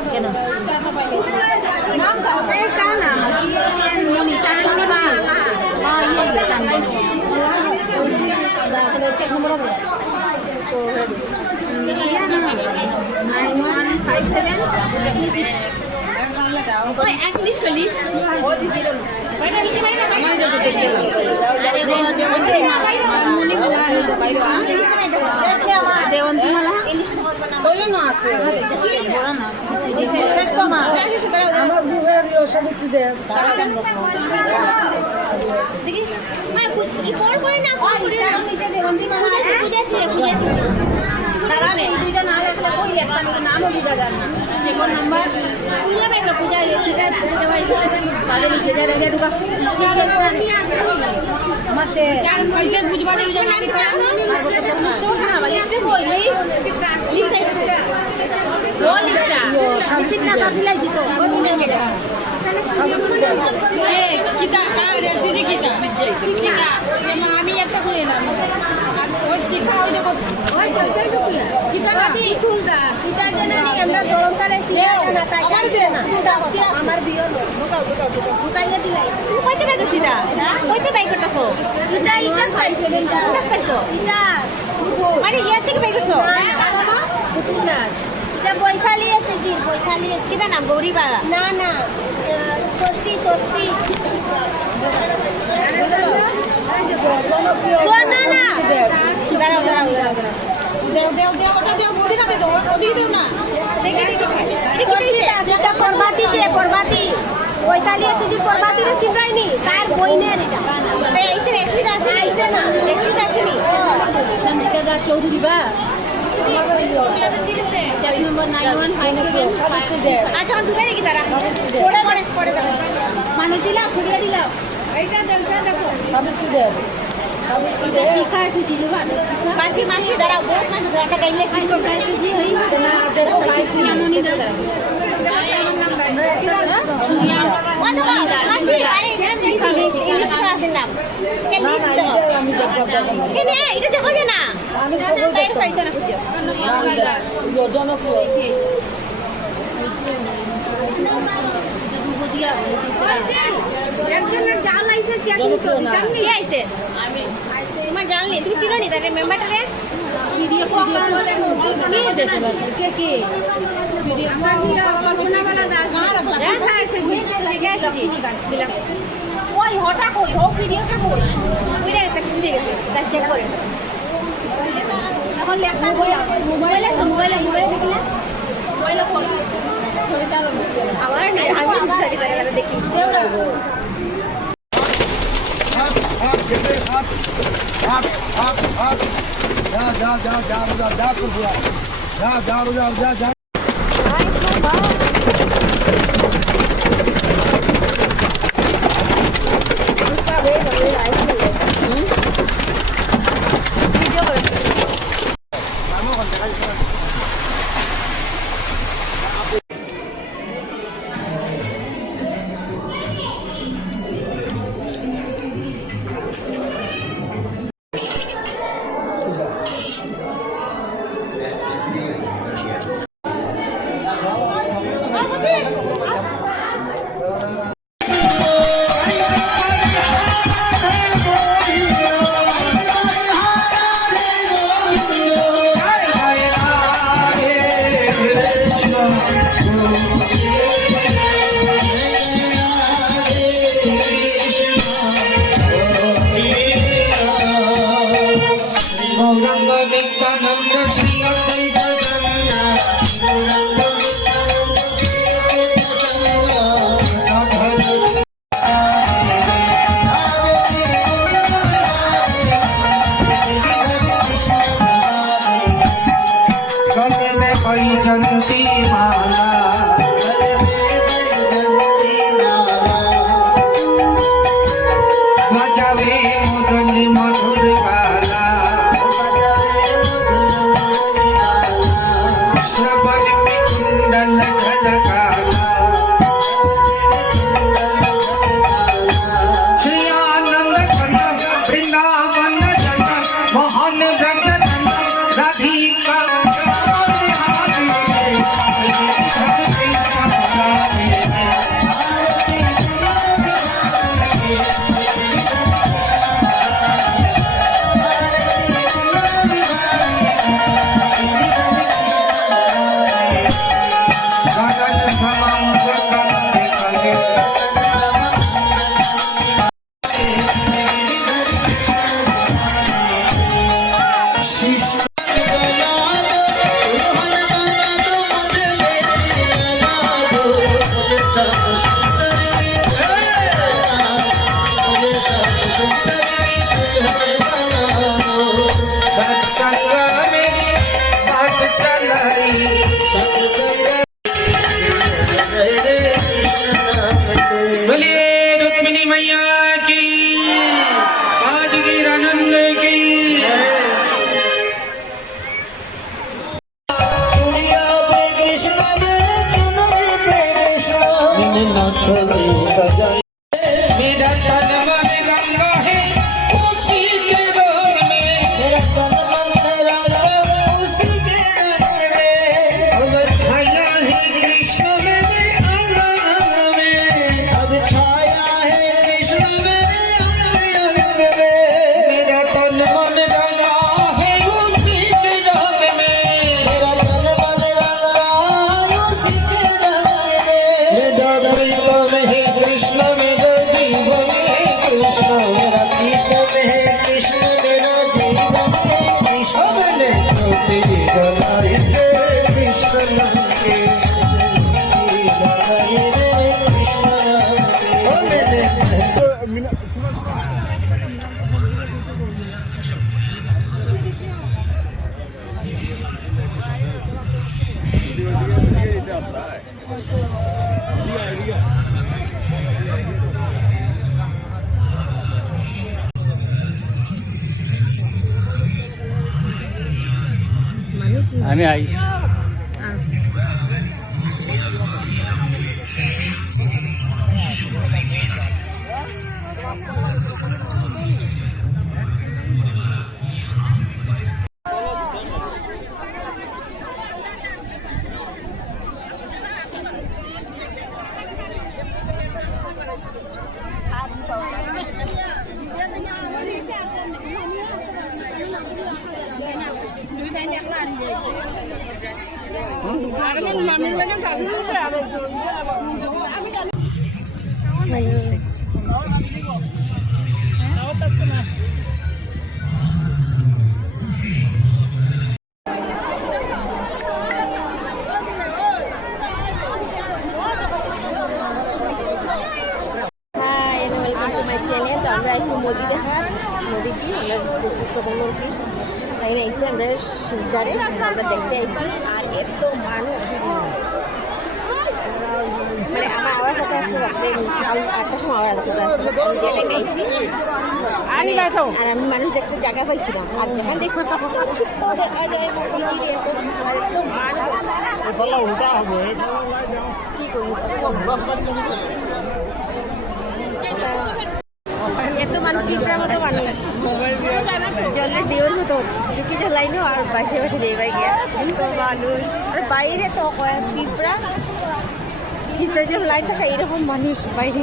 কেন চেক নম্বর হবে লিস্ট লিস্ট দেওয়ান্তি মালা বলো না আছে শেষ তো মা আমার বুয়ের ওষুধ কি দে দেখি মা কি পড় করে না পড় করে না দেওয়ান্তি মালা বুঝাছি বুঝাছি দাদা নেই দুইটা না লাগলে কই একটা নামও দিবা যান না কোন নাম্বার পূজা পাইবে পূজা এটা পূজা পাইবে তাহলে লিখে যা রেগে দুকা কৃষ্ণ দেবরানি মাসে চার পয়সা বুঝবা দেই যা নাকি তো না লিস্টে কইলেই লিস্টে ও লিস্টটা সিগনা তো দিলাই দিতো এ কিটা রেসিপি কিটা আমি একটা কইলাম আর ওই শিখা ওই দেখো ওই কিটা কাটি খুলদা কিটা জানা নি আমরা দরমতালে চিয়া না তাই জানছে না আমার বিয়ে ঢোকাও ঢুকাইলে দিলাই কইতে বাই করছিস কইতে বাই করতাছো কিটা ইটা পাইছে কিটা পাইছো কিটা মানে ইয়া থেকে বাই করছো না এটা বৈশালী আছে কি বৈশালী আছে কিটা নাম গৌরীবাড়া না না ষষ্ঠী না না দাঁড়াও দেও ওটা দেও মোদি না দেও ওদিকে দেও না এটা পরবাতি বৈশালী আছে যে পরবাতি রে চিন্তাইনি তার বইনের এটা এইছে এক্সিট আছে না এক্সিট আছে নি সঞ্জিতা দা চৌধুরী বা নম্বর 9157 আচ্ছা তুমি দেখি তারা পড়ে দাও মানে দিলাম ফুড়িয়ে দিলাম এইটা দেখো সব কি দেব এটা কি খায় কি দিবা মাসি দাঁড়াও বহুত মাসি একটা গাইলে কি গাই কি হই না দেখো মাসি মনি দাদা মাসি আরে ইংলিশ ক্লাসের নাম কে লিস্ট দাও কে নে এটা দেখো না আমি সব পাইতো না জনপ্রিয় একজনের জাল আইছে চেক তো দিতাম নি আইছে আমি আইছে আমার জাল নি তুমি চিনো নি তারে মেম্বারটারে ভিডিও নিয়ে যেতে পারো কে ভিডিও কল্পনা वाला দাস কার রাখলা দেখা আইছে শিখাইছি দিলাম ওই হঠাৎ কই ও ভিডিওটা কই ওইটা একটা চলে গেছে তা চেক করে এখন ল্যাপটপ মোবাইলে দেখলে মোবাইলে কই ছবি চালু আমার নাই আমি স্টাডি করে দেখি দেওড়া जा बैजंती माला बजावे मुरली मधुर गाला श्रवण में कुंडल खलकाला श्री आनंद घन वृंदावन जन मोहन व्रज राधिका सत्संग मेरी আমি I hi welcome to my channel. তো আমরা আইসি মোদি দেখার মোদিজি আমরা দেশের প্রধানমন্ত্রী তাই আইসি আমরা শিলচরে আমরা দেখতে আইসি আর এত মানুষ মানে আমার আওয়ার কথা আসছে রাত্রে সকাল 8টার সময় আওয়ার কথা আসছে আমি যে টাইমে আইসি আর আমি মানুষ দেখতে জায়গা পাইছিলাম আর যখন দেখছি কত ছোট্ট দেখা যায় মোদিজির এত ছোট্ট আর এত মানুষ কি করবো এত মানুষ পিঁপড়ার মতো মানুষ জলের ডিওর মতো ঢুকি লাইনও আর বাসে বাসে দিয়ে বাই গিয়া এত মানুষ আর বাইরে তো পিঁপড়া পিঁপড়ার যে লাইন থাকে এরকম মানুষ বাইরে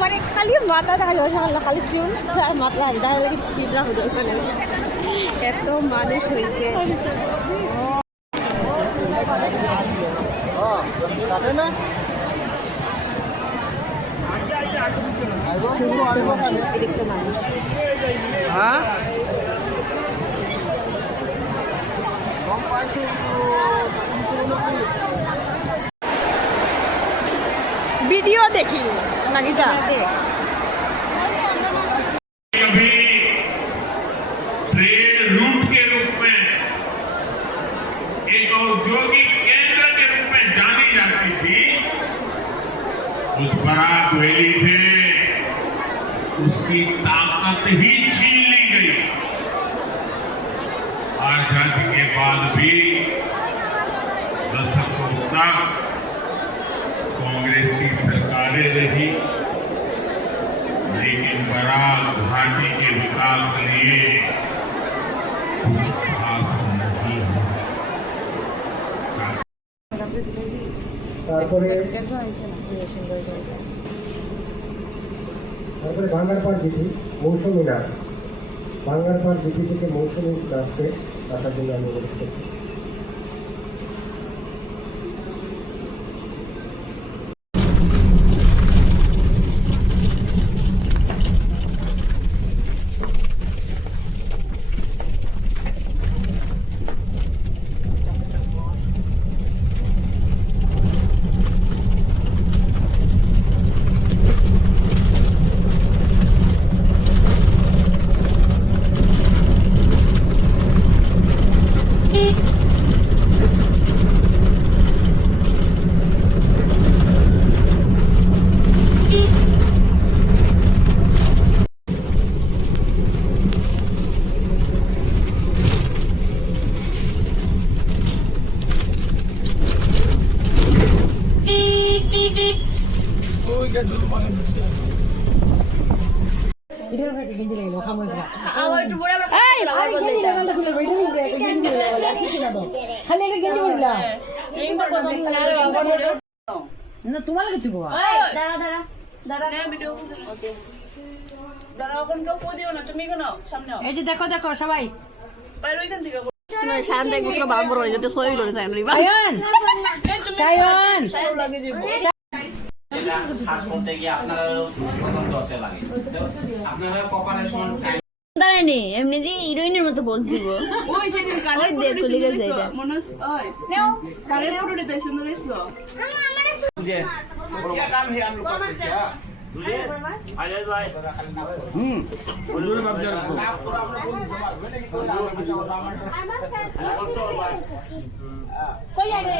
মানে খালি মাথা দেখা যাবে সকাল খালি চুল আর মাথা দেখা লাগে পিঁপড়া হয়ে মানে এত মানুষ হয়েছে অতিরিক্ত মানুষ ভিডিও দেখি নাকিতা कभी ट्रेड रूट के रूप में एक औद्योगिक केंद्र के रूप में जानी जाती थी उस बारात वैली से उसकी ताकत ही छीन ली गई। आजादी के बाद भी दशकों तक कांग्रेस की सरकारें रही लेकिन बराक घाटी के विकास के लिए कुछ खास नहीं हुआ। তারপরে বাঙ্গারপাড় জিপি মৌসুমী নাচ বাঙ্গারপাড় জিপি থেকে মৌসুমী নাচকে আসার জন্য আমি অনুরোধ করছি। দেখো দেখো সবাই দাঁড়ায়নি এমনি দিয়ে হিরোইনের মতো পোজ দিব ওই সেদিন কানে খুলে গেছে এটা মনে হচ্ছে ওই নাও কানে ফটোটা তো সুন্দর হইছিল যে क्या काम है हम लोग का क्या বুঝে আরে ভাই বলুন বাপ জান কই যাবে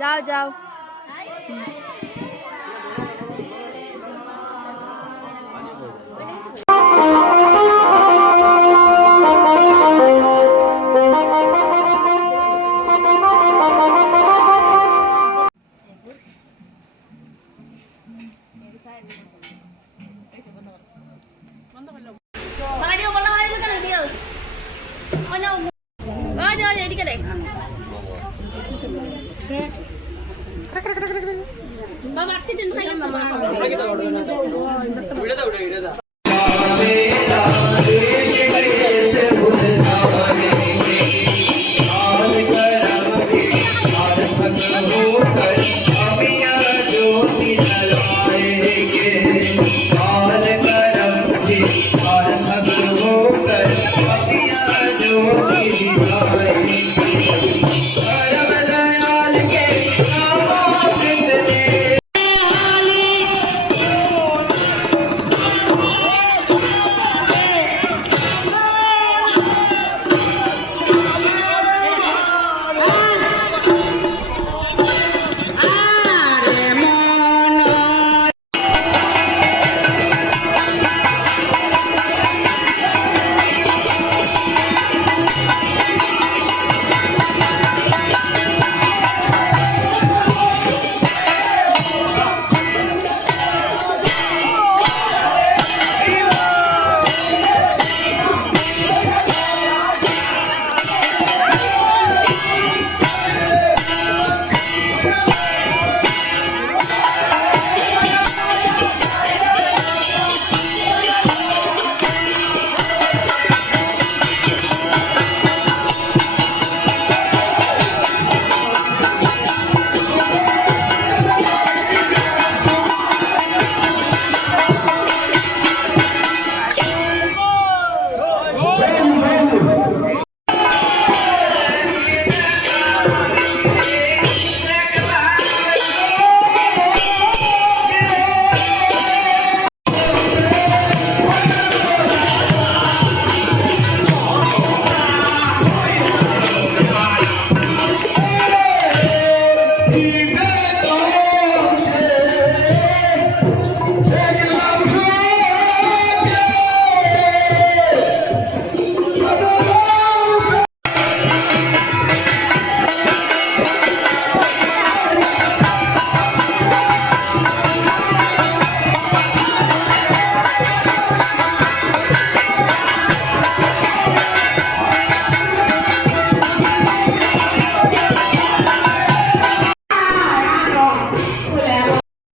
যাও যাও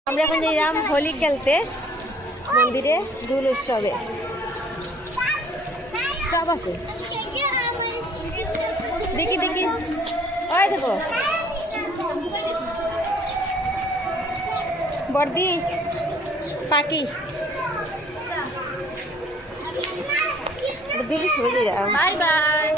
আমরা এখন এলাম হোলি খেলতে মন্দিরে দোল উৎসবে সব আছে দেখি দেখি ওই দেখো বর্দি পাখি দিদি সরে যাও বাই বাই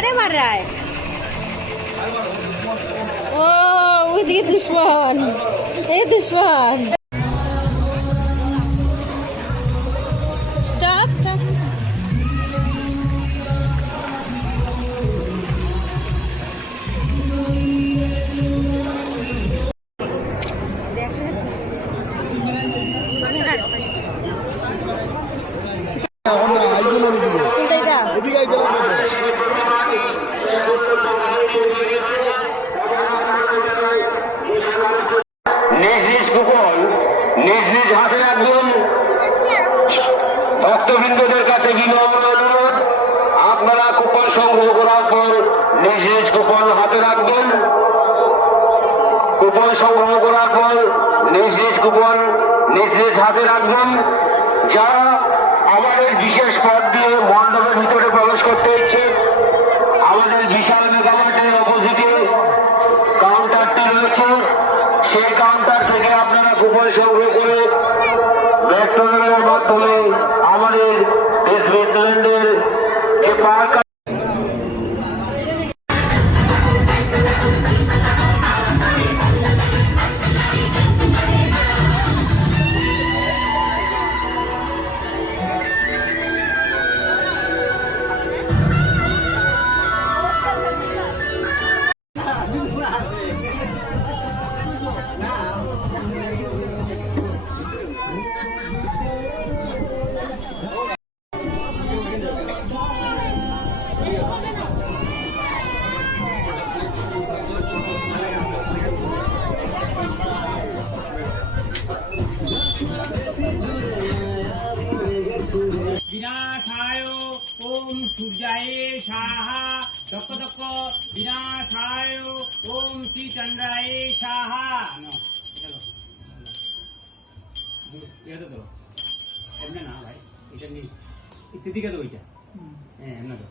तुम्हारे मार रहा है ओ ये दुश्मन ये दुश्मन কুপন সংগ্রহ করার পর নিজ নিজ কুপন নিজ নিজ হাতে রাখবেন। যারা আমাদের বিশেষ পথ দিয়ে মণ্ডপের ভিতরে প্রবেশ করতে ইচ্ছে, আমাদের বিশাল মেগামার্টের অপোজিটে কাউন্টারটি রয়েছে, সেই কাউন্টার থেকে আপনারা কুপন সংগ্রহ করে মেট্রোরেলের মাধ্যমে আমাদের দেশ মিডল্যান্ডের যে পার্ক विनाशाय ओम सूर्याय स्वाहा दक्क दक्क विनाशाय ओम श्री चंद्राय स्वाहा এটা তো এমনি না ভাই, এটা নি স্থিতিকে তো ওইটা হ্যাঁ এমনি তো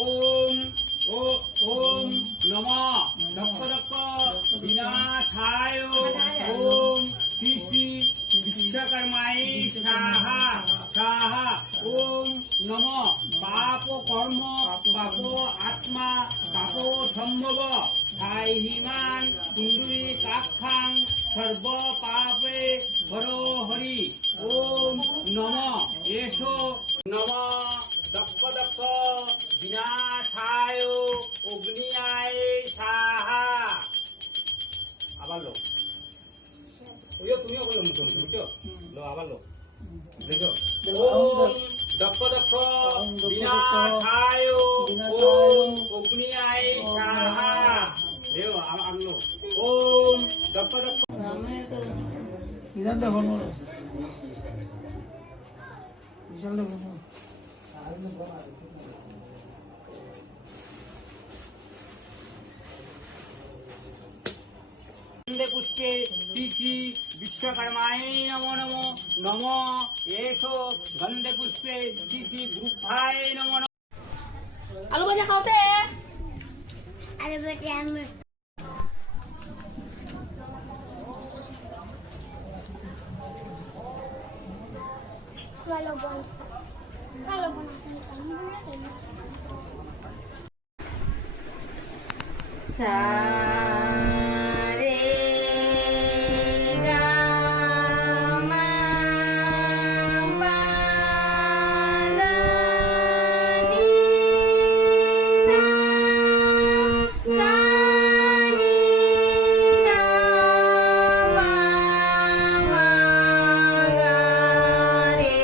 ओम ओ ओम नमः दक्क दक्क विनाशाय ओम श्री श्री विश्वकर्माय स्वाहा स्वाहा ओम नमः पाप कर्म पाप आत्मा पाप संभव ठाईमान कुंडली काक्षां सर्व पापे हरो हरि ओम नमः एषो नमः दक्क दक्क विनाशाय अग्नियाय स्वाहा আবার লো ওইও তুমিও বলো মুখে বুঝছো লো আবার লো দেখো ওম দক্ষ দক্ষ বিনাশায় ওম অগ্নিয়ায় স্বাহা দেও আনলো ওম দক্ষ দক্ষ ইদানটা বলো ইদানটা বলো पुष्पे श्री श्री विश्वकर्माय नमो नमो नमो एषो गंधे पुष्पे श्री श्री गुरुभाय नमो नमो আলু ভাজা খাওতে আরে বেটি আমি ভালো বল ভালো বল সা রে গা মা পা দা নি সা সা নি দা পা মা গা রে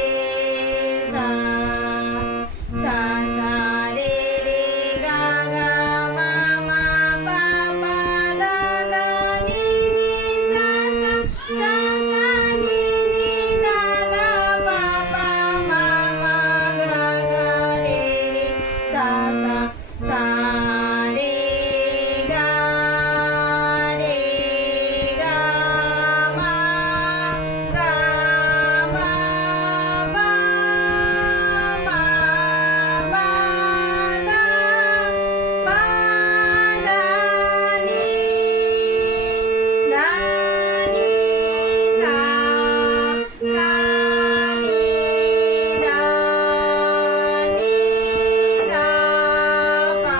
সা সা সা রে রে গা গা মা মা পা পা দা দা নি নি সা সা সা সা নি নি দা দা পা পা মা মা গা গা রে রে সা সা সা রে গা মা গা মা পা মা মা দা পা দা নি সা সা নি দা নি দা পা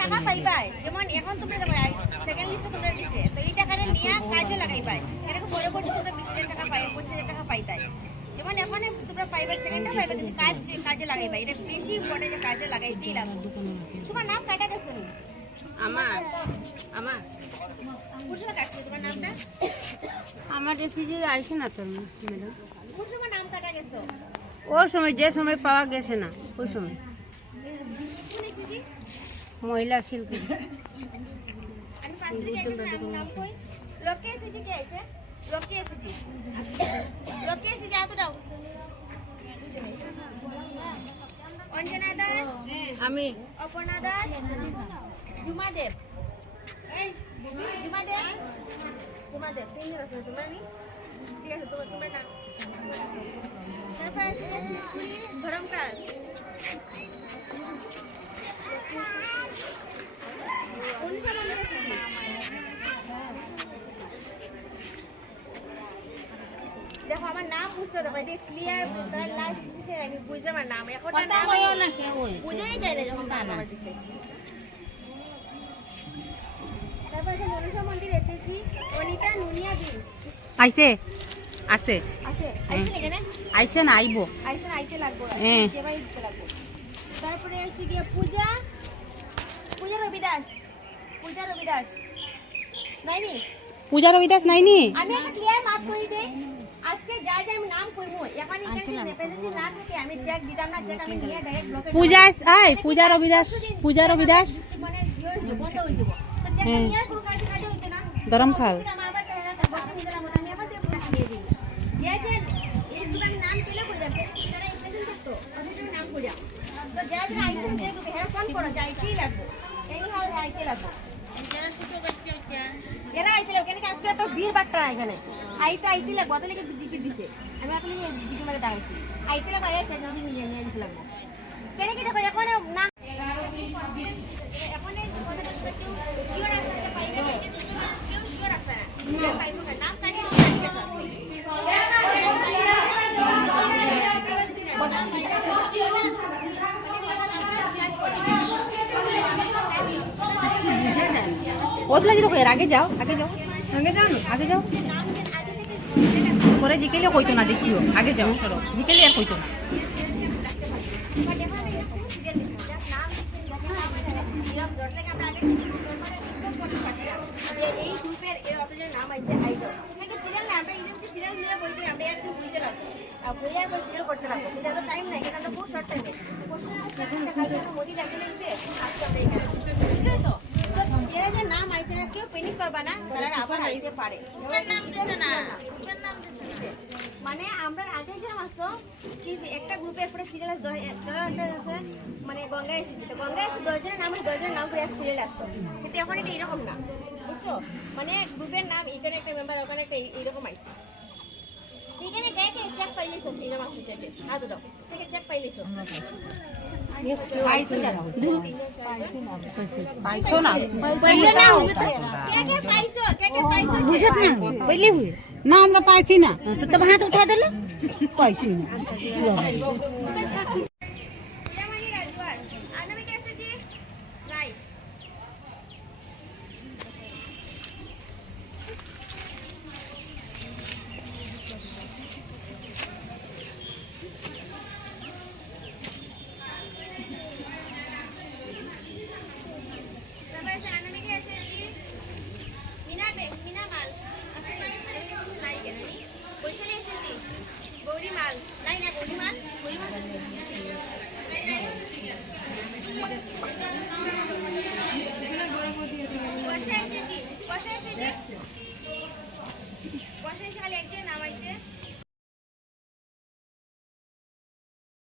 টাকা পাইবাই যেমন এখন তোমরা সেকেন্ড লিস্টে তোমরা দিছে তো এই টাকাটা নিয়ে কাজে লাগাইবাই এরকম বড় বড় তোমরা 20,000 টাকা পাই 25,000 টাকা পাইতাই যেমন এখন তোমরা পাইবা সেকেন্ডটা পাইবা কিন্তু কাজে লাগাইবাই এটা বেশি ইম্পর্টেন্ট যে কাজে লাগাইতেই লাগবে তোমার নাম কাটা গেছে নি আমার পুরুষরা কাটছে তোমার নামটা আমার রেফিউজি আসে না তোর ম্যাডাম পুরুষরা নাম কাটা গেছে ওর সময় যে সময় পাওয়া গেছে না ওই সময় শুনেছি জি মহিলা শিল্পী আমি পাঁচ থেকে নাম কই লোকে এসেছি কে আছে লোকে এসেছি আতো দাও অঞ্জনা দাস আমি অপর্ণা দাস জুমা দেব জুমা দেব তিনজন আছে তোমার নি ঠিক আছে তোমার নাম তারপর আছে শিবপুরি ধরমকার দেখো আমার নাম বুঝতে হবে দেখো ক্লিয়ার তার লাস্ট দিছে আমি বুঝলাম আমার নাম এখন নাম বুঝেই যায় না যখন নাম আমার দিছে তারপর আছে মনুষা মন্দির এসেছি অনিতা নুনিয়া দিন আইছে আছে আছে আইছে এখানে আইছে না আইবো আইতে লাগবো হ্যাঁ। যেভাবে দিতে লাগবো তারপরে আছে গিয়ে পূজা রবি দাস নাইনি পূজা রবিদাস নাইনি আমি একটা ক্লিয়ার মাপ করে দেই আজকে যা যা আমি নাম কইবো এখন এখানে রিপ্রেজেন্টেটিভ না থাকে আমি চেক দিতাম না চেক আমি নিয়ে ডাইরেক্ট ব্লকে পূজা রবিদাস মানে বন্ধ হই যাব তো চেক নিয়ে কোনো কাজ হইছে না ধরমখাল আমার আবার আমি আবার দিয়ে দিই যে যে এই দুটো আমি নাম কেলে কইরা তারা রিপ্রেজেন্টেটিভ তো ওদের নাম কইরা তো যা যা আইটেম দেখো হ্যাঁ ফোন করো যাই কি লাগবে এই হাল আইতে লাগবে যারা ছোট বাচ্চা এরা আইছিল ওখানে আজকে তো 20 বাট্টা এখানে আইতে লাগবো তাহলে কি জিপি দিছে আমি এখন জিপি মারে দাঁড়াইছি আইতে লাগবো এই চেক যদি নিয়ে দিতে লাগবো কেন কি দেখো এখন না এখন শিওর আছে পাইবে কেউ শিওর আছে না পাইবো না নাম কাটি ওত লাগি তো আগে যাও পরে জিকেলে কইতো না দেখিও আগে যাও সরো জিকেলে আর কইতো না এই গ্রুপের এর অতজন নাম আছে আইছো নাকি সিরিয়াল না আমরা ইউনিট সিরিয়াল নিয়ে বলতে আমরা একটু বুঝতে লাগবো আর বইয়া করে সিরিয়াল করতে লাগবো এটা তো টাইম নাই এটা তো খুব শর্ট টাইমে মোদি লাগে নিতে আজকে আমরা এখানে বুঝছো তো যারা যে নাম আইছে না কেউ পেনিক করবা না তারা আবার আইতে পারে গ্রুপের নাম দিছে না গ্রুপের নাম দিছে মানে আমরা আগে যে আসো কি একটা গ্রুপে পরে সিরিয়াল আছে মানে গঙ্গা এসেছে তো গঙ্গা এসে 10 জনের নাম 10 জনের নাম করে এক সিরিয়াল আসতো কিন্তু এখন এটা এরকম না বুঝছো মানে গ্রুপের নাম এখানে একটা মেম্বার ওখানে একটা এরকম আইছে এখানে দেখে চেক পাইলেছো এরকম আসছে টেটে আদো দাও থেকে চেক পাইলেছো পাইছো না পहिले না কে পাইছো বুঝত না পहिले হুই না আমরা পাইছি না তো তব হাত উঠা দিলে পাইছি না প্রিয়ামণি রাজওয়ার আনামি कैसे जी राइट से आनंद कैसे जी मीना माल असं नाही घेतली वैशाली ऐसे जी गौरी माल नाही ना गौरी माल वर्षा ऐसे जी खाली एक नाम आहे